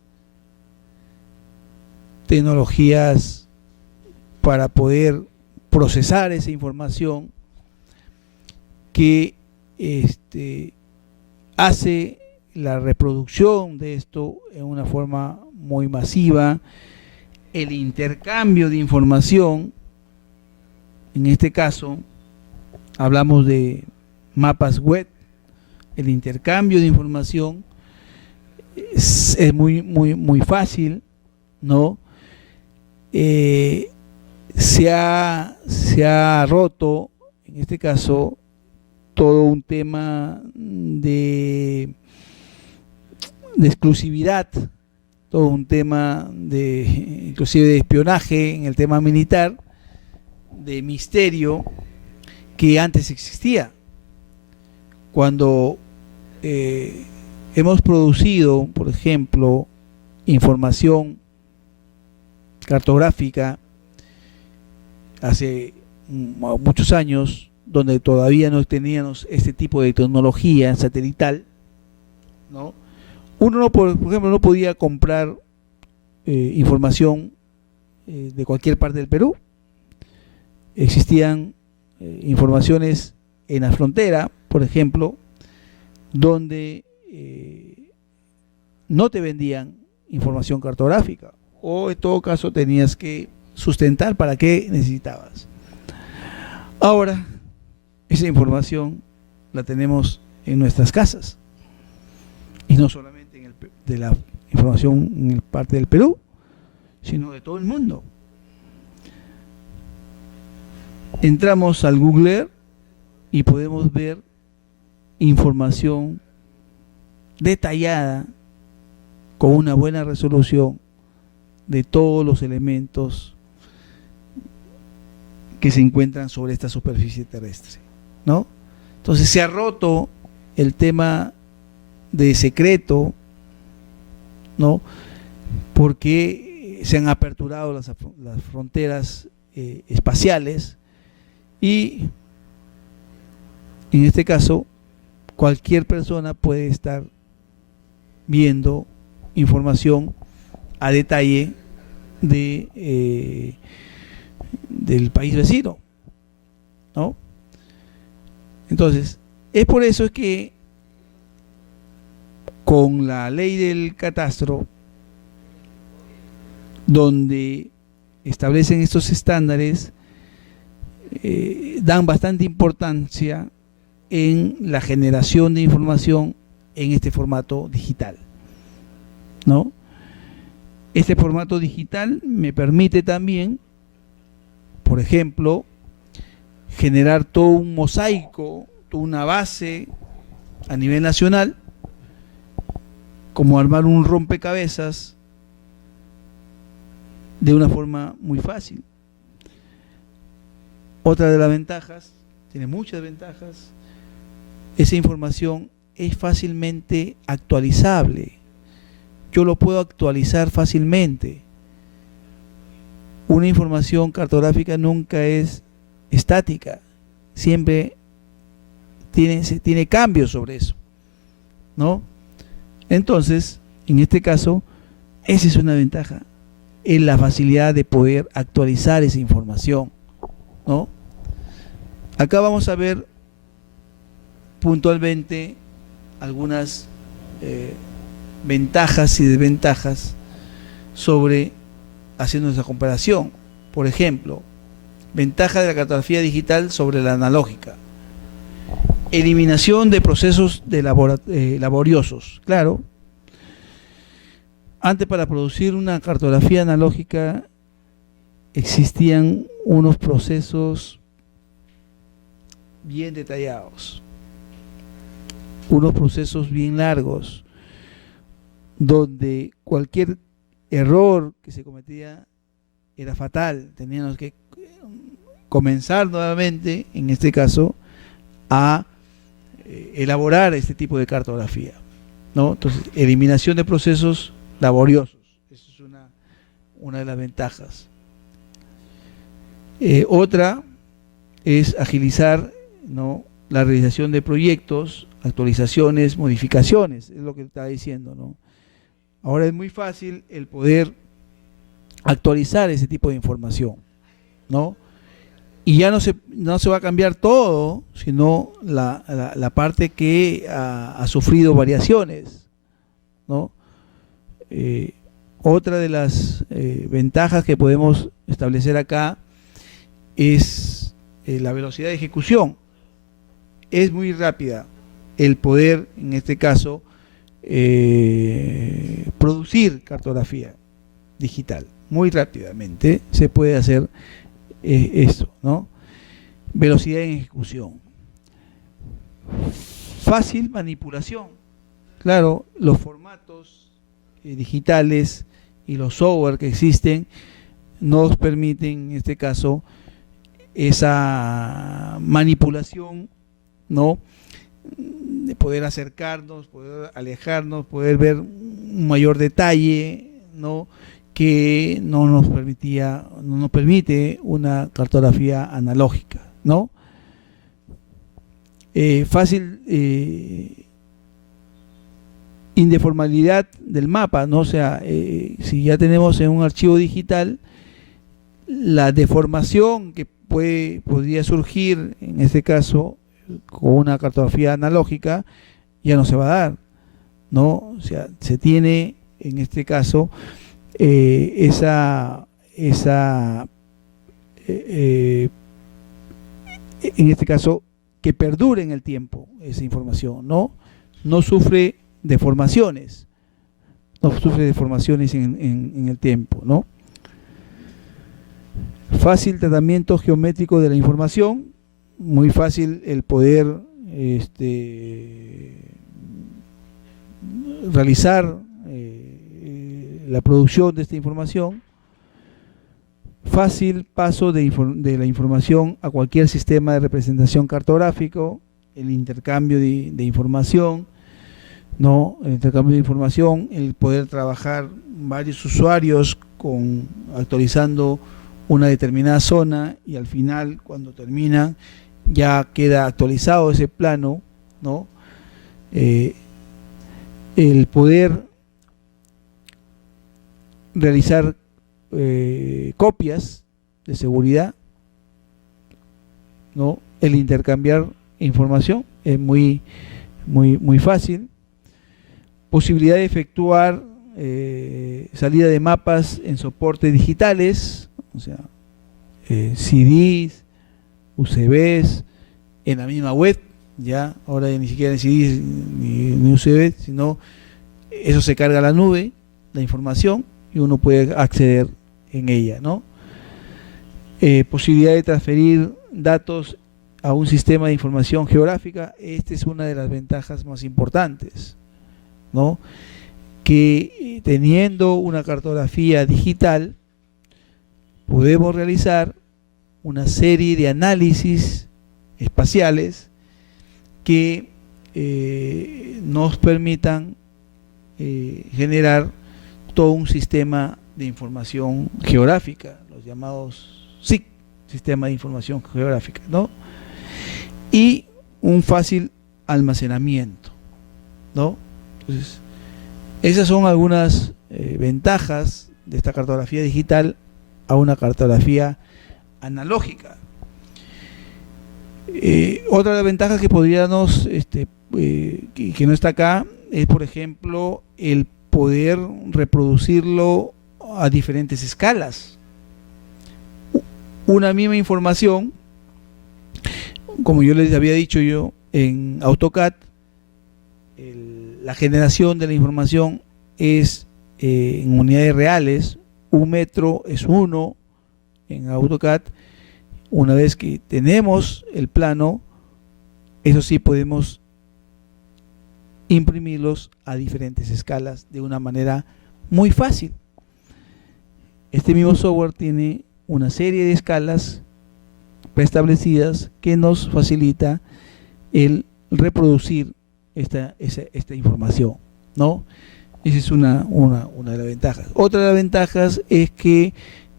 tecnologías para poder procesar esa información que hace la reproducción de esto en una forma muy masiva, el intercambio de información. En este caso hablamos de mapas web. El intercambio de información es muy fácil, ¿no? Se ha roto, en este caso, todo un tema de exclusividad, todo un tema inclusive de espionaje en el tema militar, de misterio que antes existía. Cuando hemos producido, por ejemplo, información cartográfica hace muchos años, donde todavía no teníamos este tipo de tecnología satelital, ¿no? Uno, por ejemplo, no podía comprar información de cualquier parte del Perú. Existían informaciones en la frontera, por ejemplo, donde no te vendían información cartográfica, o en todo caso tenías que sustentar para qué necesitabas. Ahora, esa información la tenemos en nuestras casas, y no solamente de la información en parte del Perú, sino de todo el mundo. Entramos al Google Earth y podemos ver información detallada con una buena resolución de todos los elementos que se encuentran sobre esta superficie terrestre, ¿no? Entonces se ha roto el tema de secreto, ¿no? Porque se han aperturado las fronteras espaciales, y en este caso cualquier persona puede estar viendo información a detalle de, del país vecino, ¿no? Entonces, es por eso es que con la ley del catastro, donde establecen estos estándares, dan bastante importancia en la generación de información en este formato digital, ¿no? Este formato digital me permite también, por ejemplo, generar todo un mosaico, toda una base a nivel nacional, como armar un rompecabezas de una forma muy fácil. Otra de las ventajas, tiene muchas ventajas, esa información es fácilmente actualizable. Yo lo puedo actualizar fácilmente. Una información cartográfica nunca es estática, siempre tiene cambios sobre eso, ¿no? Entonces, en este caso, esa es una ventaja, es la facilidad de poder actualizar esa información, ¿no? Acá vamos a ver puntualmente algunas ventajas y desventajas sobre haciendo esa comparación. Por ejemplo, ventaja de la cartografía digital sobre la analógica: eliminación de procesos laboriosos. Claro, antes, para producir una cartografía analógica existían unos procesos bien detallados, unos procesos bien largos, donde cualquier error que se cometía era fatal. Teníamos que comenzar nuevamente, en este caso, a elaborar este tipo de cartografía, ¿no? Entonces, eliminación de procesos laboriosos, eso es una de las ventajas. Otra es agilizar, ¿no?, la realización de proyectos, actualizaciones, modificaciones, es lo que estaba diciendo, ¿no? Ahora es muy fácil el poder actualizar ese tipo de información, ¿no? Y ya no se va a cambiar todo, sino la parte que ha sufrido variaciones, ¿no? Otra de las ventajas que podemos establecer acá es la velocidad de ejecución. Es muy rápida el poder, en este caso, producir cartografía digital. Muy rápidamente se puede hacer esto, ¿no? Velocidad en ejecución. Fácil manipulación. Claro, los formatos digitales y los software que existen nos permiten, en este caso, esa manipulación, ¿no?, de poder acercarnos, poder alejarnos, poder ver un mayor detalle, ¿no?, que no nos permite una cartografía analógica, ¿no? Fácil indeformalidad del mapa, ¿no? O sea, si ya tenemos en un archivo digital, la deformación que podría surgir, en este caso, con una cartografía analógica, ya no se va a dar, ¿no? O sea, se tiene, en este caso, en este caso, que perdure en el tiempo esa información, ¿no? No sufre deformaciones, en el tiempo, ¿no? Fácil tratamiento geométrico de la información, muy fácil el poder realizar la producción de esta información. Fácil paso de la información a cualquier sistema de representación cartográfico, el intercambio de información, ¿no? El intercambio de información, el poder trabajar varios usuarios actualizando una determinada zona, y al final, cuando terminan, ya queda actualizado ese plano, ¿no? El poder realizar copias de seguridad, ¿no? El intercambiar información es muy fácil. Posibilidad de efectuar salida de mapas en soportes digitales, o sea, CDs, UCBs, en la misma web, ya ahora ya ni siquiera en CDs ni UCBs, sino eso se carga a la nube, la información, y uno puede acceder en ella, ¿no? Posibilidad de transferir datos a un sistema de información geográfica. Esta es una de las ventajas más importantes, ¿no? Que teniendo una cartografía digital podemos realizar una serie de análisis espaciales que nos permitan generar todo un sistema de información geográfica, los llamados SIG, Sistema de Información Geográfica, ¿no? Y un fácil almacenamiento, ¿no? Entonces, esas son algunas ventajas de esta cartografía digital a una cartografía analógica. Otra de las ventajas que podríamos, que no está acá, es por ejemplo el poder reproducirlo a diferentes escalas. Una misma información, como yo les había dicho yo, en AutoCAD, la generación de la información es en unidades reales. Un metro es 1 en AutoCAD. Una vez que tenemos el plano, eso sí podemos imprimirlos a diferentes escalas de una manera muy fácil. Este mismo software tiene una serie de escalas preestablecidas que nos facilita el reproducir esta información, ¿no? Esa es una de las ventajas. Otra de las ventajas es que,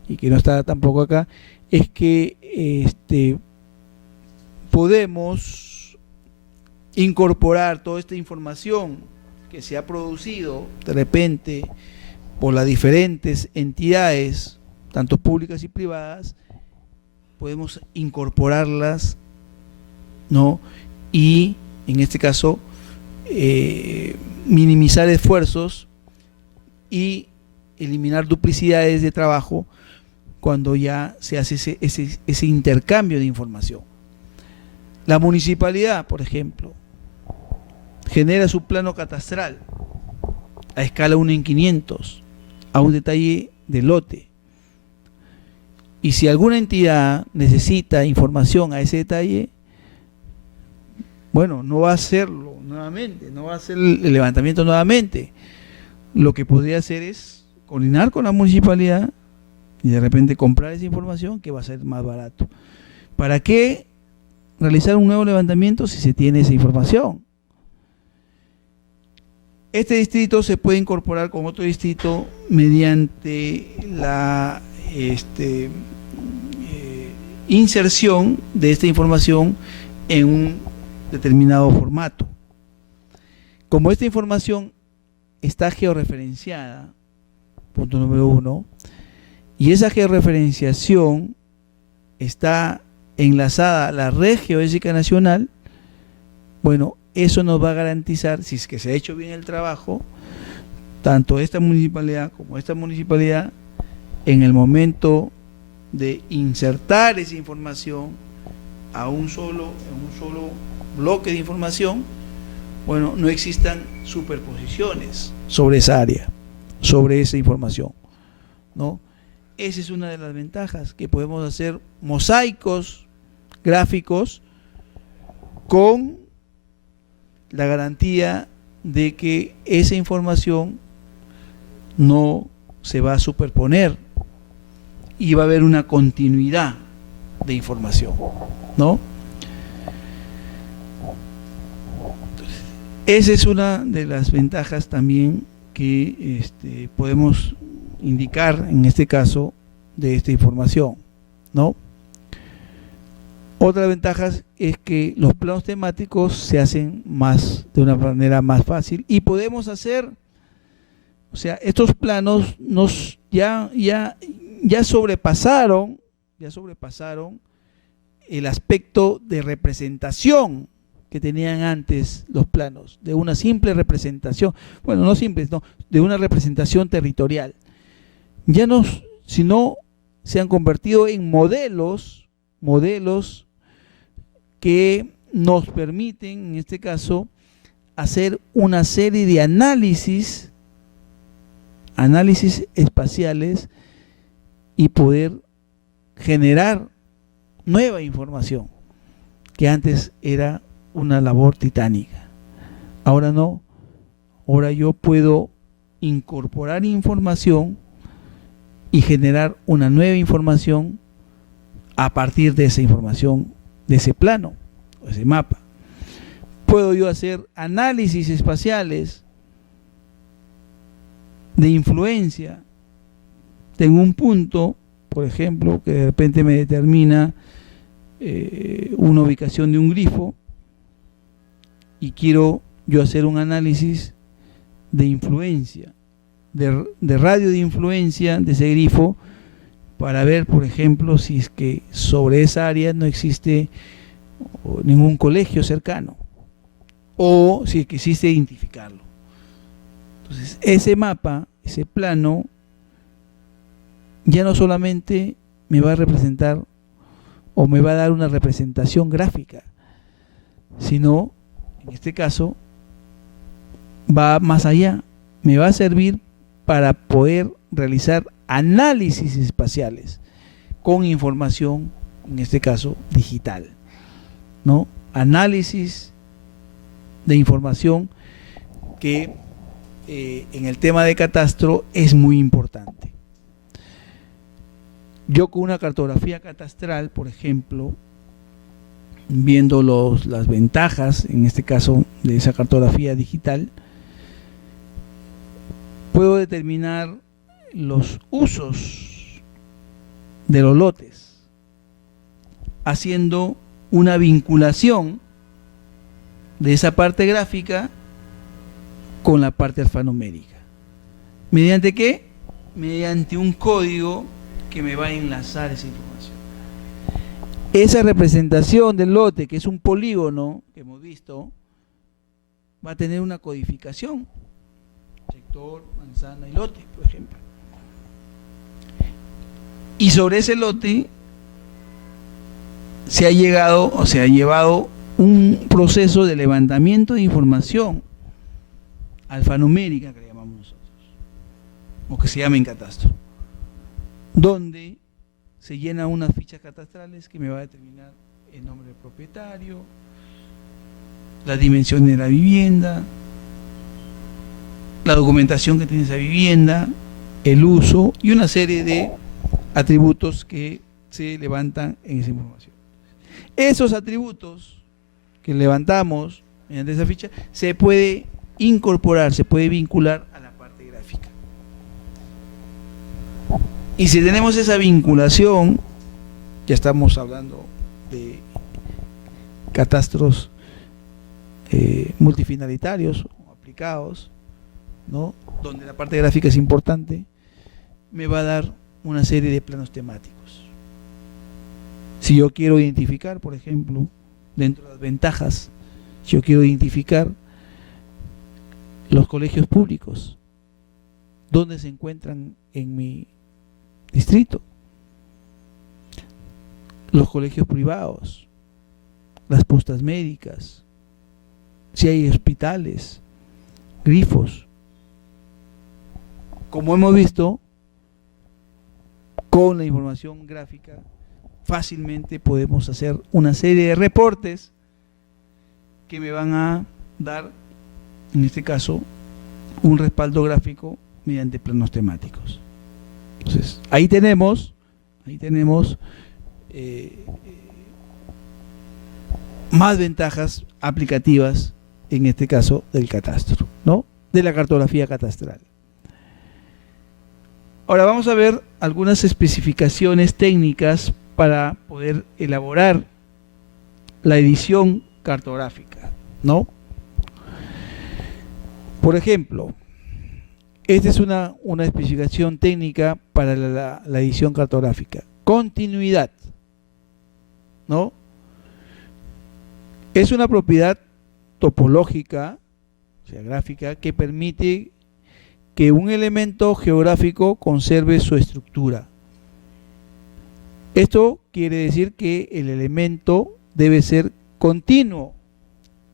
y que no está tampoco acá, es que podemos incorporar toda esta información que se ha producido de repente por las diferentes entidades, tanto públicas y privadas, podemos incorporarlas, ¿no? Y en este caso minimizar esfuerzos y eliminar duplicidades de trabajo cuando ya se hace ese intercambio de información. La municipalidad, por ejemplo, genera su plano catastral a escala 1 en 500, a un detalle de lote. Y si alguna entidad necesita información a ese detalle, bueno, no va a hacerlo nuevamente, no va a hacer el levantamiento nuevamente. Lo que podría hacer es coordinar con la municipalidad y de repente comprar esa información, que va a ser más barato. ¿Para qué realizar un nuevo levantamiento si se tiene esa información? Este distrito se puede incorporar con otro distrito mediante la inserción de esta información en un determinado formato. Como esta información está georreferenciada, punto número 1, y esa georreferenciación está enlazada a la red geodésica nacional, bueno, eso nos va a garantizar, si es que se ha hecho bien el trabajo, tanto esta municipalidad como esta municipalidad, en el momento de insertar esa información en un solo bloque de información, bueno, no existan superposiciones sobre esa área, sobre esa información, ¿no? Esa es una de las ventajas, que podemos hacer mosaicos gráficos con la garantía de que esa información no se va a superponer y va a haber una continuidad de información, ¿no? Esa es una de las ventajas también que podemos indicar en este caso de esta información, ¿no? Otra ventaja es que los planos temáticos se hacen de una manera más fácil y podemos hacer O sea, estos planos ya sobrepasaron el aspecto de representación que tenían antes los planos, de una simple representación, bueno, no simple, no, de una representación territorial. Ya no, sino se han convertido en modelos que nos permiten, en este caso, hacer una serie de análisis espaciales y poder generar nueva información, que antes era una labor titánica. Ahora no, ahora yo puedo incorporar información y generar una nueva información a partir de esa información, de ese plano, o ese mapa. Puedo yo hacer análisis espaciales de influencia. Tengo un punto, por ejemplo, que de repente me determina una ubicación de un grifo y quiero yo hacer un análisis de influencia, de radio de influencia de ese grifo, para ver, por ejemplo, si es que sobre esa área no existe ningún colegio cercano, o si es que existe, identificarlo. Entonces, ese mapa, ese plano, ya no solamente me va a representar o me va a dar una representación gráfica, sino, en este caso, va más allá, me va a servir para poder realizar análisis espaciales con información, en este caso, digital, ¿no? Análisis de información que en el tema de catastro es muy importante. Yo con una cartografía catastral, por ejemplo, viendo las ventajas, en este caso, de esa cartografía digital, puedo determinar los usos de los lotes, haciendo una vinculación de esa parte gráfica con la parte alfanumérica. ¿Mediante qué? Mediante un código que me va a enlazar esa información. Esa representación del lote, que es un polígono que hemos visto, va a tener una codificación: sector, manzana y lote, por ejemplo. Y sobre ese lote se ha llevado un proceso de levantamiento de información alfanumérica, que le llamamos nosotros, o que se llama en catastro, donde se llenan unas fichas catastrales que me va a determinar el nombre del propietario, la dimensión de la vivienda, la documentación que tiene esa vivienda, el uso y una serie de atributos que se levantan en esa información. Esos atributos que levantamos mediante esa ficha se puede incorporar, se puede vincular a la parte gráfica. Y si tenemos esa vinculación, ya estamos hablando de catastros multifinalitarios o aplicados, ¿no? Donde la parte gráfica es importante, me va a dar una serie de planos temáticos. Si yo quiero identificar, por ejemplo, dentro de las ventajas, si yo quiero identificar los colegios públicos, ¿dónde se encuentran en mi distrito? Los colegios privados, las postas médicas, si hay hospitales, grifos. Como hemos visto, con la información gráfica fácilmente podemos hacer una serie de reportes que me van a dar, en este caso, un respaldo gráfico mediante planos temáticos. Entonces, ahí tenemos más ventajas aplicativas, en este caso del catastro, ¿no? De la cartografía catastral. Ahora vamos a ver algunas especificaciones técnicas para poder elaborar la edición cartográfica, ¿no? Por ejemplo, Esta es una especificación técnica para la edición cartográfica. Continuidad, ¿no? Es una propiedad topológica, o sea, gráfica, que permite que un elemento geográfico conserve su estructura. Esto quiere decir que el elemento debe ser continuo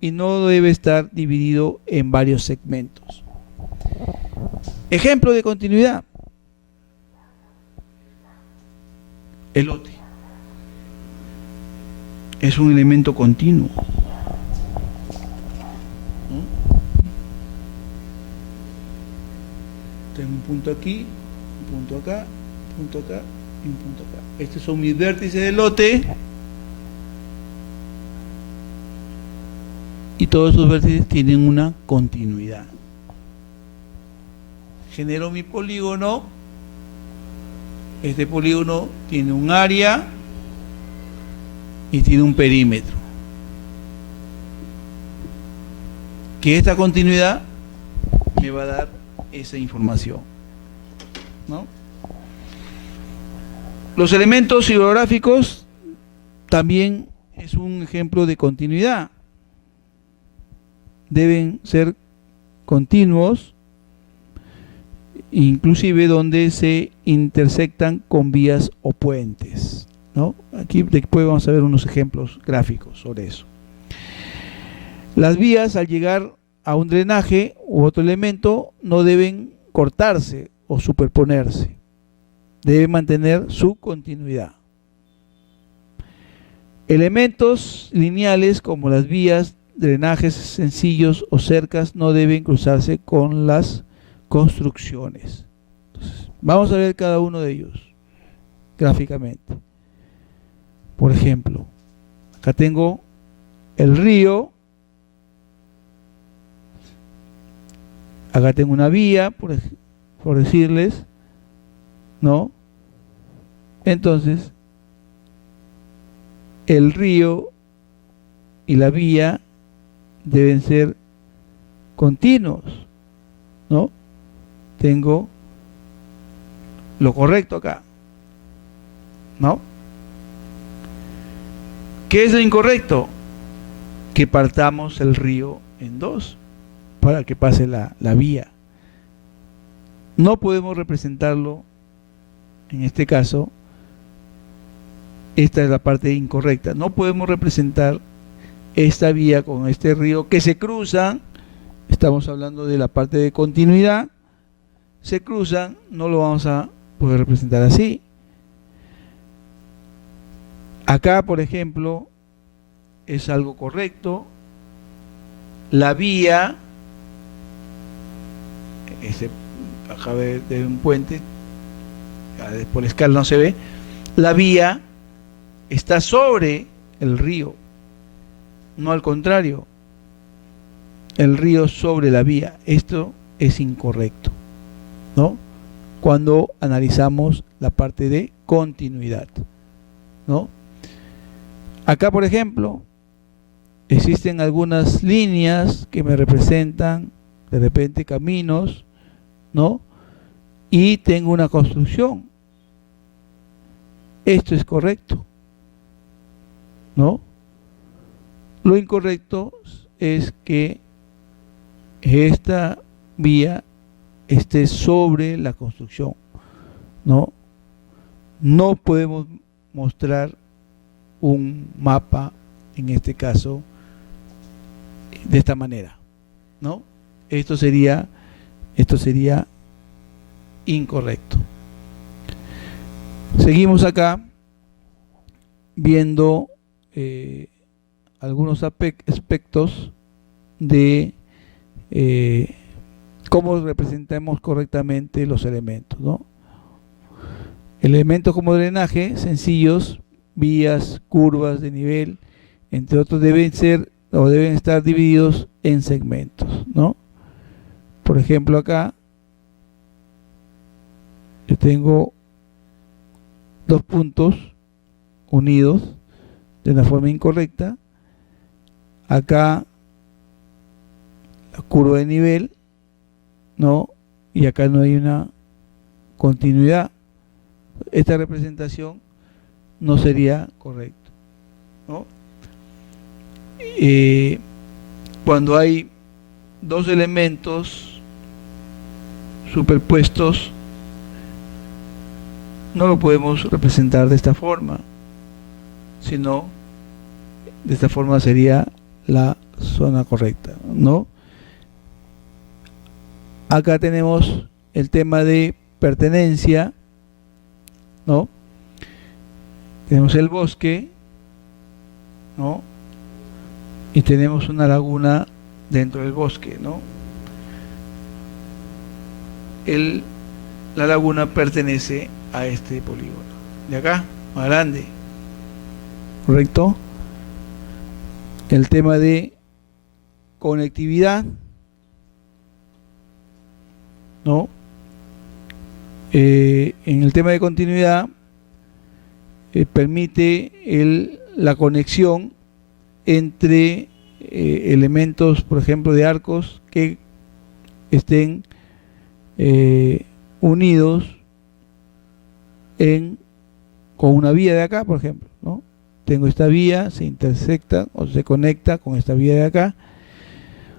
y no debe estar dividido en varios segmentos. Ejemplo de continuidad: el lote es un elemento continuo. Tengo un punto aquí, un punto acá, un punto acá y un punto acá. Estos son mis vértices del lote. Y todos esos vértices tienen una continuidad. Genero mi polígono. Este polígono tiene un área y tiene un perímetro. Que esta continuidad me va a dar esa información, ¿no? Los elementos hidrográficos también es un ejemplo de continuidad. Deben ser continuos, inclusive donde se intersectan con vías o puentes, ¿no? Aquí después vamos a ver unos ejemplos gráficos sobre eso. Las vías, al llegar a un drenaje u otro elemento, no deben cortarse o superponerse, deben mantener su continuidad. Elementos lineales como las vías, drenajes sencillos o cercas no deben cruzarse con las construcciones. Entonces, vamos a ver cada uno de ellos gráficamente. Por ejemplo, acá tengo el río, acá tengo una vía, por decirles, ¿no? Entonces, el río y la vía deben ser continuos, ¿no? Tengo lo correcto acá, ¿no? ¿Qué es lo incorrecto? Que partamos el río en dos para que pase la vía. No podemos representarlo, en este caso, esta es la parte incorrecta. No podemos representar esta vía con este río que se cruzan. Estamos hablando de la parte de continuidad. Se cruzan, no lo vamos a poder representar así. Acá, por ejemplo, es algo correcto. La vía, acá de un puente, por la escala no se ve, la vía está sobre el río, no al contrario, el río sobre la vía. Esto es incorrecto, ¿no? Cuando analizamos la parte de continuidad, ¿no? Acá, por ejemplo, existen algunas líneas que me representan de repente caminos, ¿no? Y tengo una construcción. Esto es correcto, ¿no? Lo incorrecto es que esta vía esté sobre la construcción, ¿no? No podemos mostrar un mapa, en este caso, de esta manera, ¿no? Esto sería incorrecto. Seguimos acá viendo algunos aspectos de cómo representamos correctamente los elementos, ¿no? Elementos como drenaje, sencillos, vías, curvas de nivel, entre otros, deben ser o deben estar divididos en segmentos, ¿no? Por ejemplo, acá yo tengo dos puntos unidos de una forma incorrecta. Acá la curva de nivel, ¿no? y acá no hay una continuidad. Esta representación no sería correcta, ¿no? Cuando hay dos elementos superpuestos, no lo podemos representar de esta forma, sino de esta forma sería la zona correcta, ¿no? Acá tenemos el tema de pertenencia, ¿no? Tenemos el bosque, ¿no? Y tenemos una laguna dentro del bosque, ¿no? La laguna pertenece a este polígono. De acá, más grande. ¿Correcto? El tema de conectividad, ¿no? En el tema de continuidad permite la conexión entre elementos, por ejemplo, de arcos que estén unidos con una vía de acá, por ejemplo, ¿no? Tengo esta vía, se intersecta o se conecta con esta vía de acá.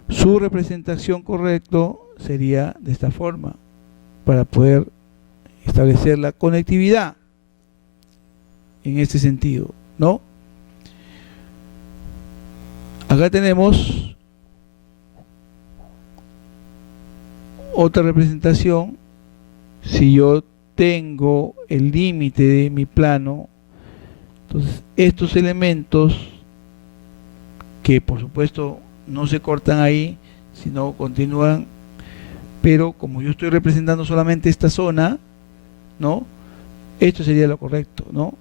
Su representación correcta sería de esta forma, para poder establecer la conectividad en este sentido, ¿no? Acá tenemos otra representación. Si yo tengo el límite de mi plano, entonces estos elementos, que por supuesto no se cortan ahí, sino continúan, pero como yo estoy representando solamente esta zona, ¿no? Esto sería lo correcto, ¿no?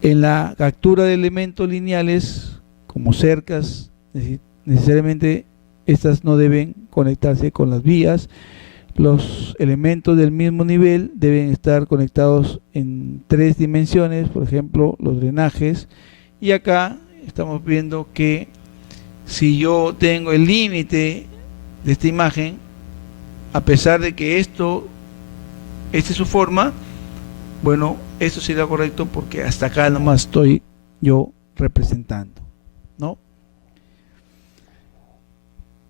En la captura de elementos lineales, como cercas, necesariamente estas no deben conectarse con las vías. Los elementos del mismo nivel deben estar conectados en 3 dimensiones, por ejemplo, los drenajes. Y acá estamos viendo que si yo tengo el límite de esta imagen, a pesar de que esta es su forma, bueno, esto sería correcto porque hasta acá nomás estoy yo representando, ¿no?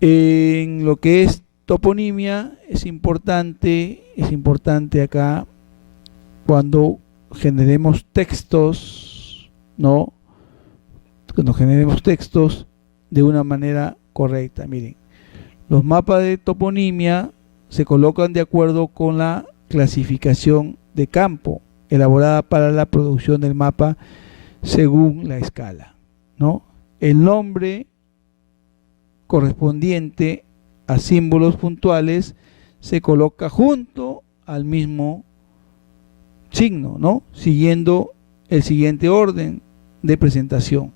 En lo que es toponimia es importante acá cuando generemos textos, ¿no? Cuando generemos textos de una manera correcta. Miren, los mapas de toponimia se colocan de acuerdo con la clasificación de campo elaborada para la producción del mapa según la escala, ¿no? El nombre correspondiente a símbolos puntuales se coloca junto al mismo signo, ¿no? Siguiendo el siguiente orden de presentación,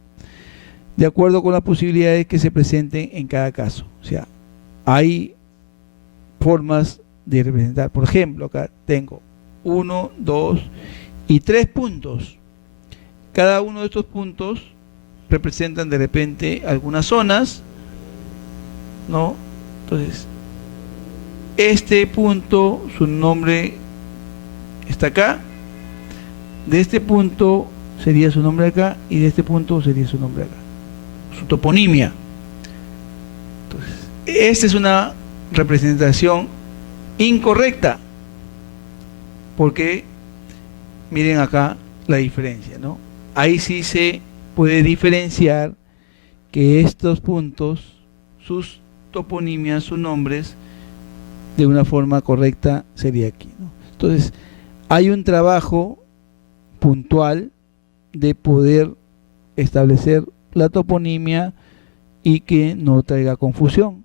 de acuerdo con las posibilidades que se presenten en cada caso. O sea, hay formas de representar. Por ejemplo, acá tengo 1, 2 y 3 puntos. Cada uno de estos puntos representan de repente algunas zonas, ¿no? Entonces, este punto, su nombre está acá. De este punto sería su nombre acá y de este punto sería su nombre acá. Su toponimia. Entonces, esta es una representación incorrecta, porque miren acá la diferencia, ¿no? Ahí sí se puede diferenciar que estos puntos, sus toponimias, sus nombres, de una forma correcta sería aquí, ¿no? Entonces, hay un trabajo puntual de poder establecer la toponimia y que no traiga confusión,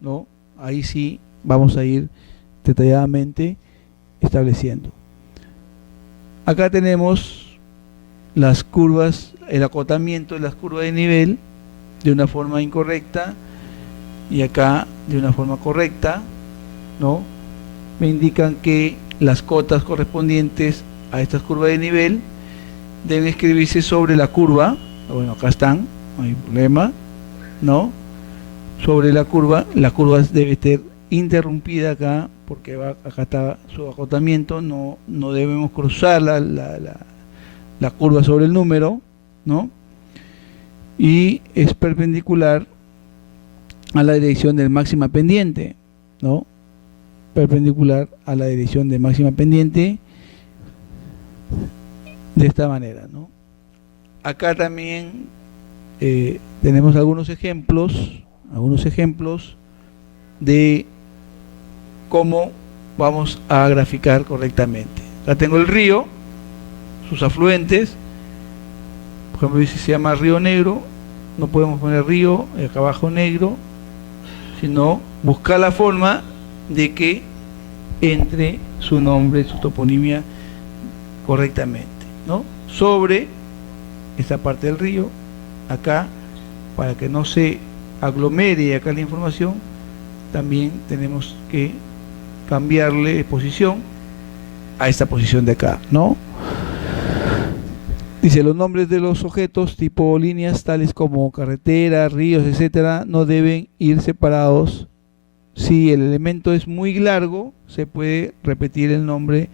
¿no? Ahí sí vamos a ir detalladamente estableciendo. Acá tenemos las curvas, el acotamiento de las curvas de nivel de una forma incorrecta y acá de una forma correcta, ¿no? Me indican que las cotas correspondientes a estas curvas de nivel deben escribirse sobre la curva. Bueno, acá están, no hay problema, ¿no? Sobre la curva debe interrumpida acá, porque acá está su acotamiento, no debemos cruzar la curva sobre el número, ¿no? Y es perpendicular a la dirección del máxima pendiente, ¿no? Perpendicular a la dirección de máxima pendiente de esta manera, ¿no? Acá también tenemos algunos ejemplos de cómo vamos a graficar correctamente. Acá tengo el río, sus afluentes, por ejemplo, dice se llama Río Negro, no podemos poner río, acá abajo negro, sino buscar la forma de que entre su nombre, su toponimia correctamente, ¿no? Sobre esta parte del río, acá, para que no se aglomere acá la información, también tenemos que cambiarle posición a esta posición de acá, ¿no? Dice, los nombres de los objetos tipo líneas tales como carreteras, ríos, etcétera, no deben ir separados. Si el elemento es muy largo, se puede repetir el nombre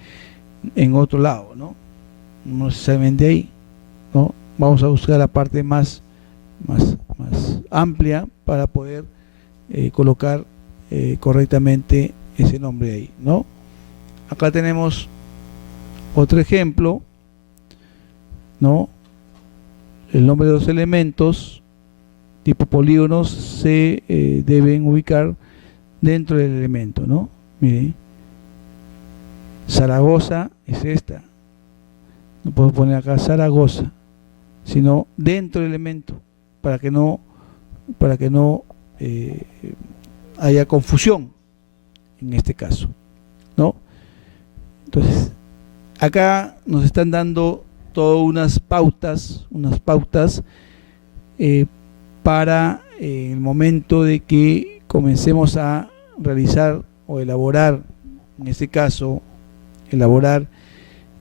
en otro lado, ¿no? No necesariamente ahí, ¿no? Vamos a buscar la parte más amplia para poder colocar correctamente ese nombre ahí, ¿no? Acá tenemos otro ejemplo, ¿no? El nombre de los elementos tipo polígonos se deben ubicar dentro del elemento, ¿no? Miren, Zaragoza es esta, no puedo poner acá Zaragoza, sino dentro del elemento, para que no haya confusión en este caso, ¿no? Entonces, acá nos están dando todas unas pautas para el momento de que comencemos a realizar o elaborar, en este caso, elaborar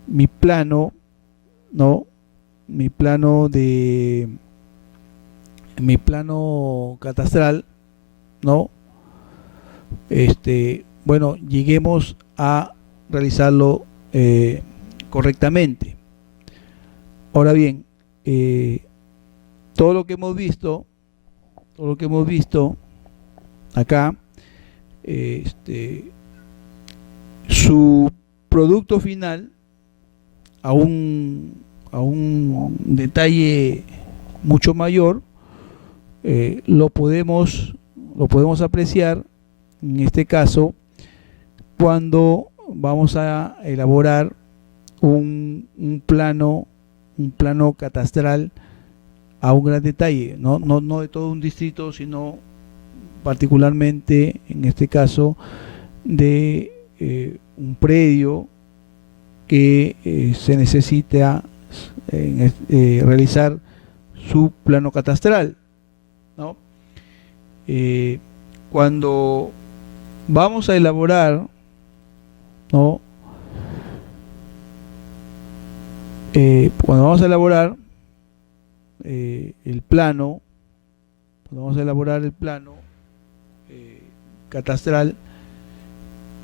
mi plano, ¿no? Mi plano catastral, ¿no? Bueno, lleguemos a realizarlo correctamente. Ahora bien, todo lo que hemos visto acá, su producto final a un detalle mucho mayor, lo podemos apreciar en este caso cuando vamos a elaborar un plano catastral a un gran detalle, no de todo un distrito, sino particularmente en este caso de un predio que se necesita realizar su plano catastral, ¿no? Cuando vamos a elaborar, ¿no? Cuando vamos a elaborar el plano, catastral,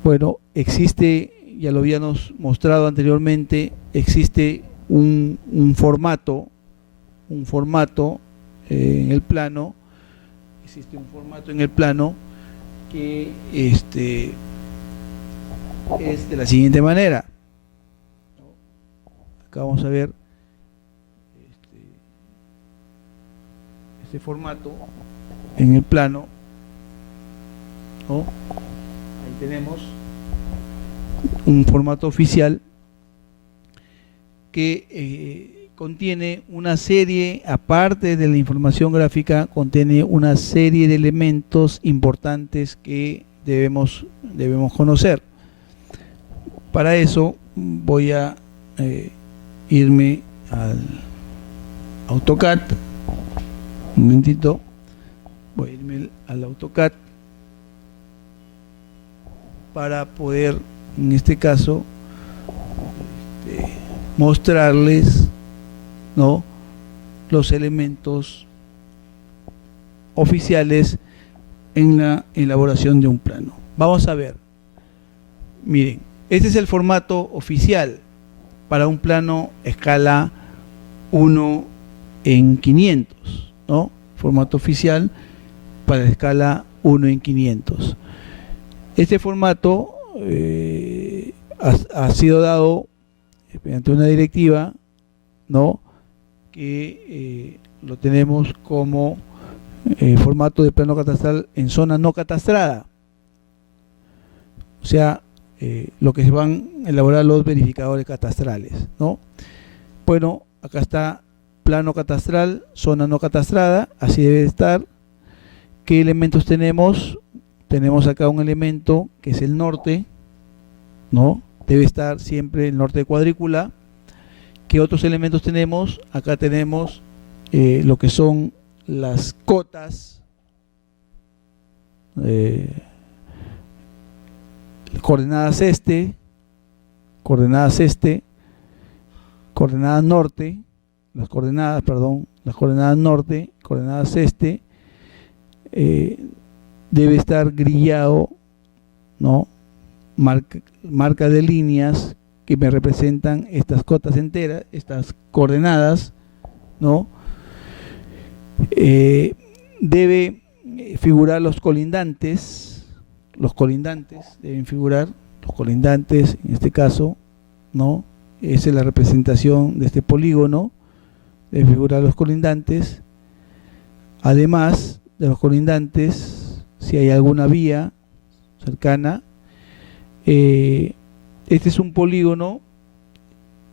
bueno, existe, ya lo habíamos mostrado anteriormente, existe un formato en el plano, que es de la siguiente manera. Acá vamos a ver este formato en el plano, ¿no? Ahí tenemos un formato oficial que contiene una serie, aparte de la información gráfica, contiene una serie de elementos importantes que debemos conocer. Para eso voy a irme al AutoCAD. Un momentito, voy a irme al AutoCAD para poder, en este caso, mostrarles, ¿no?, los elementos oficiales en la elaboración de un plano. vamos a ver. Miren, este es el formato oficial para un plano escala 1 en 500, ¿no? Formato oficial para la escala 1 en 500. Este formato ha sido dado mediante una directiva, ¿no? Que lo tenemos como formato de plano catastral en zona no catastrada. O sea, lo que se van a elaborar los verificadores catastrales, ¿no? Bueno, acá está plano catastral, zona no catastrada, así debe estar. ¿Qué elementos tenemos? Tenemos acá un elemento que es el norte, ¿no? Debe estar siempre el norte de cuadrícula. ¿Qué otros elementos tenemos? Acá tenemos lo que son las cotas, coordenadas coordenadas norte, las coordenadas norte, coordenadas debe estar grillado, ¿no? Marca de líneas que me representan estas cotas enteras, estas coordenadas, ¿no? Debe figurar los colindantes deben figurar, los colindantes en este caso, ¿no? Esa es la representación de este polígono, deben figurar los colindantes. Además de los colindantes, si hay alguna vía cercana, este es un polígono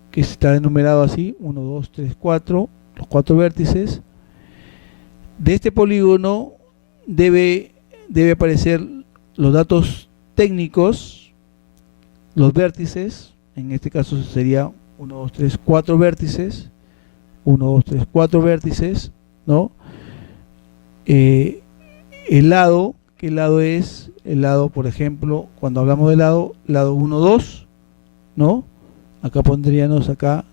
que está enumerado así, 1, 2, 3, 4, los 4 vértices. De este polígono debe aparecer los datos técnicos, los vértices, en este caso sería 1, 2, 3, 4 vértices, 1, 2, 3, 4 vértices, ¿no? El lado, ¿qué lado es? El lado, por ejemplo, cuando hablamos de lado 1, 2, ¿no? Acá pondríamos acá,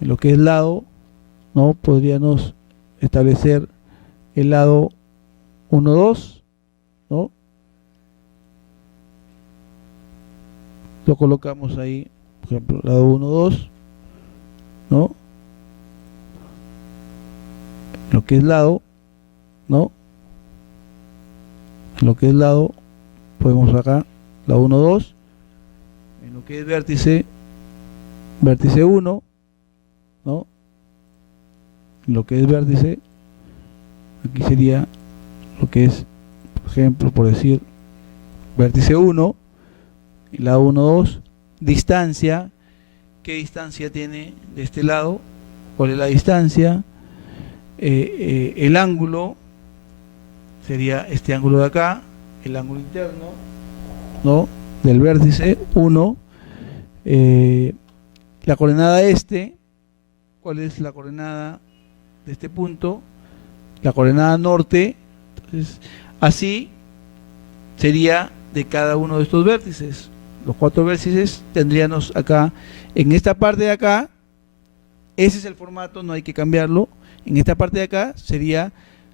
en lo que es lado, ¿no? Podríamos establecer el lado 1, 2, ¿no? Lo colocamos ahí, por ejemplo, lado 1, 2, ¿no? Lo que es lado, ¿no? En lo que es lado, podemos acá, lado 1, 2, en lo que es vértice 1, ¿no? En lo que es vértice, aquí sería lo que es, por ejemplo, por decir, vértice 1, y lado 1, 2, distancia, ¿qué distancia tiene de este lado? ¿Cuál es la distancia? El ángulo sería este ángulo de acá, el ángulo interno, ¿no? Del vértice 1. La coordenada ¿cuál es la coordenada de este punto? La coordenada norte. Entonces, así sería de cada uno de estos vértices. Los 4 vértices tendríamos acá, en esta parte de acá, ese es el formato, no hay que cambiarlo. En esta parte de acá sería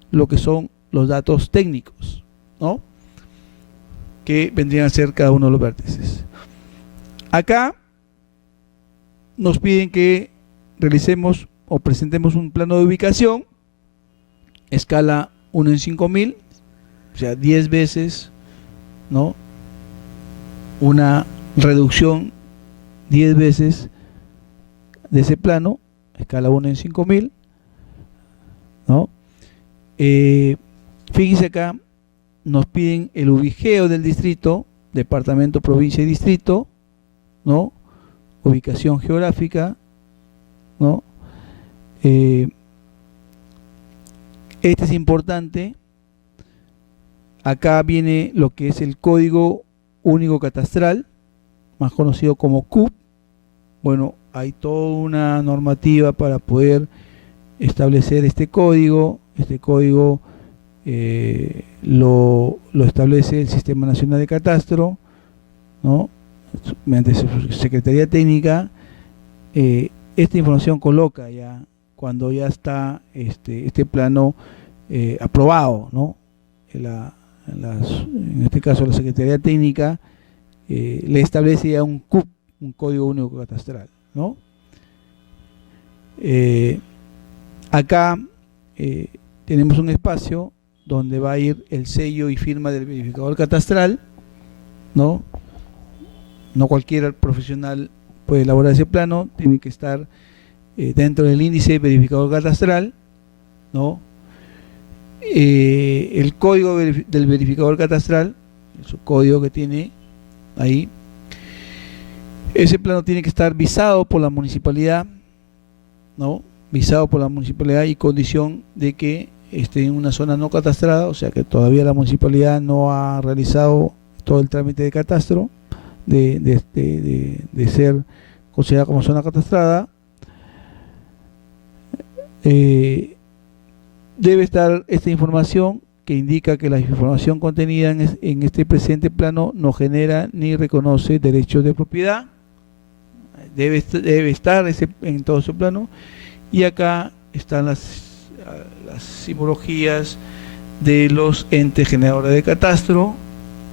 lo que son los datos técnicos, ¿no? Que vendrían a ser cada uno de los vértices. Acá nos piden que realicemos o presentemos un plano de ubicación, escala 1 en 5000, o sea, 10 veces, ¿no? Una reducción 10 veces de ese plano, escala 1 en 5000, ¿no? Fíjense acá, nos piden el ubigeo del distrito, departamento, provincia y distrito, ¿no? Ubicación geográfica, ¿no? Este es importante. Acá viene lo que es el código único catastral, más conocido como CUP. Bueno, hay toda una normativa para poder establecer este código. Este código lo establece el Sistema Nacional de Catastro, ¿no? Mediante su Secretaría Técnica. Esta información coloca ya cuando ya está este plano aprobado, ¿no? en este caso la Secretaría Técnica, le establece ya un CUP, un Código Único Catastral, ¿no? Acá tenemos un espacio donde va a ir el sello y firma del verificador catastral, ¿no? No cualquier profesional puede elaborar ese plano, tiene que estar dentro del índice de verificador catastral, ¿no? El código del verificador catastral, su código que tiene ahí, ese plano tiene que estar visado por la municipalidad, ¿no? Visado por la municipalidad y condición de que esté en una zona no catastrada, o sea que todavía la municipalidad no ha realizado todo el trámite de catastro, de ser considerada como zona catastrada. Debe estar esta información que indica que la información contenida en este presente plano no genera ni reconoce derechos de propiedad. Debe estar en todo su plano. Y acá están las simbologías de los entes generadores de catastro.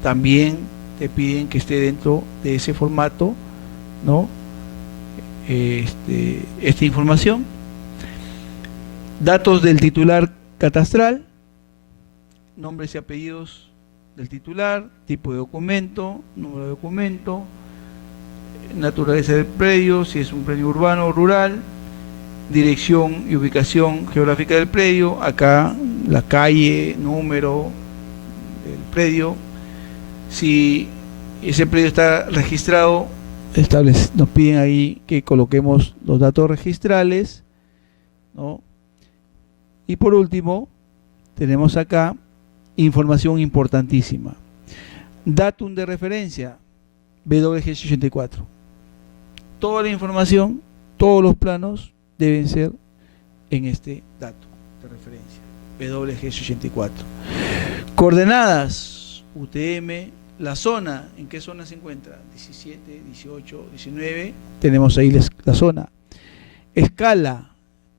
También te piden que esté dentro de ese formato, ¿no? Esta información. Datos del titular catastral, nombres y apellidos del titular, tipo de documento, número de documento, naturaleza del predio, si es un predio urbano o rural, dirección y ubicación geográfica del predio, acá la calle, número del predio, si ese predio está registrado, nos piden ahí que coloquemos los datos registrales, ¿no? Y por último, tenemos acá información importantísima. Datum de referencia, WG84. Toda la información, todos los planos deben ser en este dato de referencia, WG84. Coordenadas, UTM, la zona, ¿en qué zona se encuentra? 17, 18, 19, tenemos ahí la zona. Escala,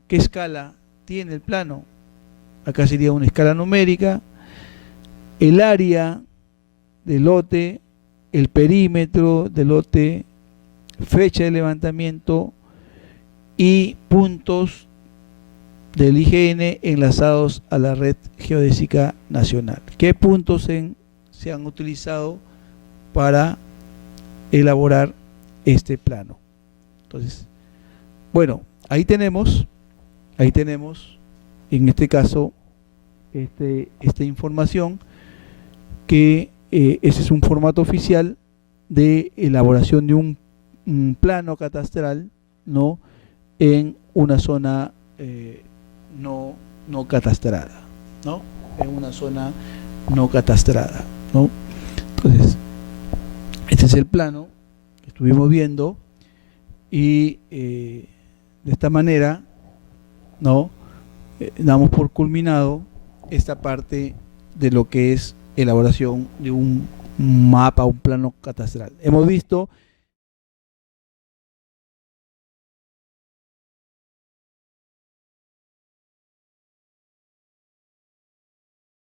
¿qué escala tiene el plano? Acá sería una escala numérica. El área del lote, el perímetro del lote, fecha de levantamiento y puntos del IGN enlazados a la red geodésica nacional. ¿Qué puntos se han utilizado para elaborar este plano? Entonces, bueno, ahí tenemos en este caso esta información que ese es un formato oficial de elaboración de un plano catastral, ¿no? En una zona no catastrada, ¿no? En una zona no catastrada, ¿no? Entonces, este es el plano que estuvimos viendo y de esta manera, ¿no? Damos por culminado esta parte de lo que es elaboración de un mapa, un plano catastral. Hemos visto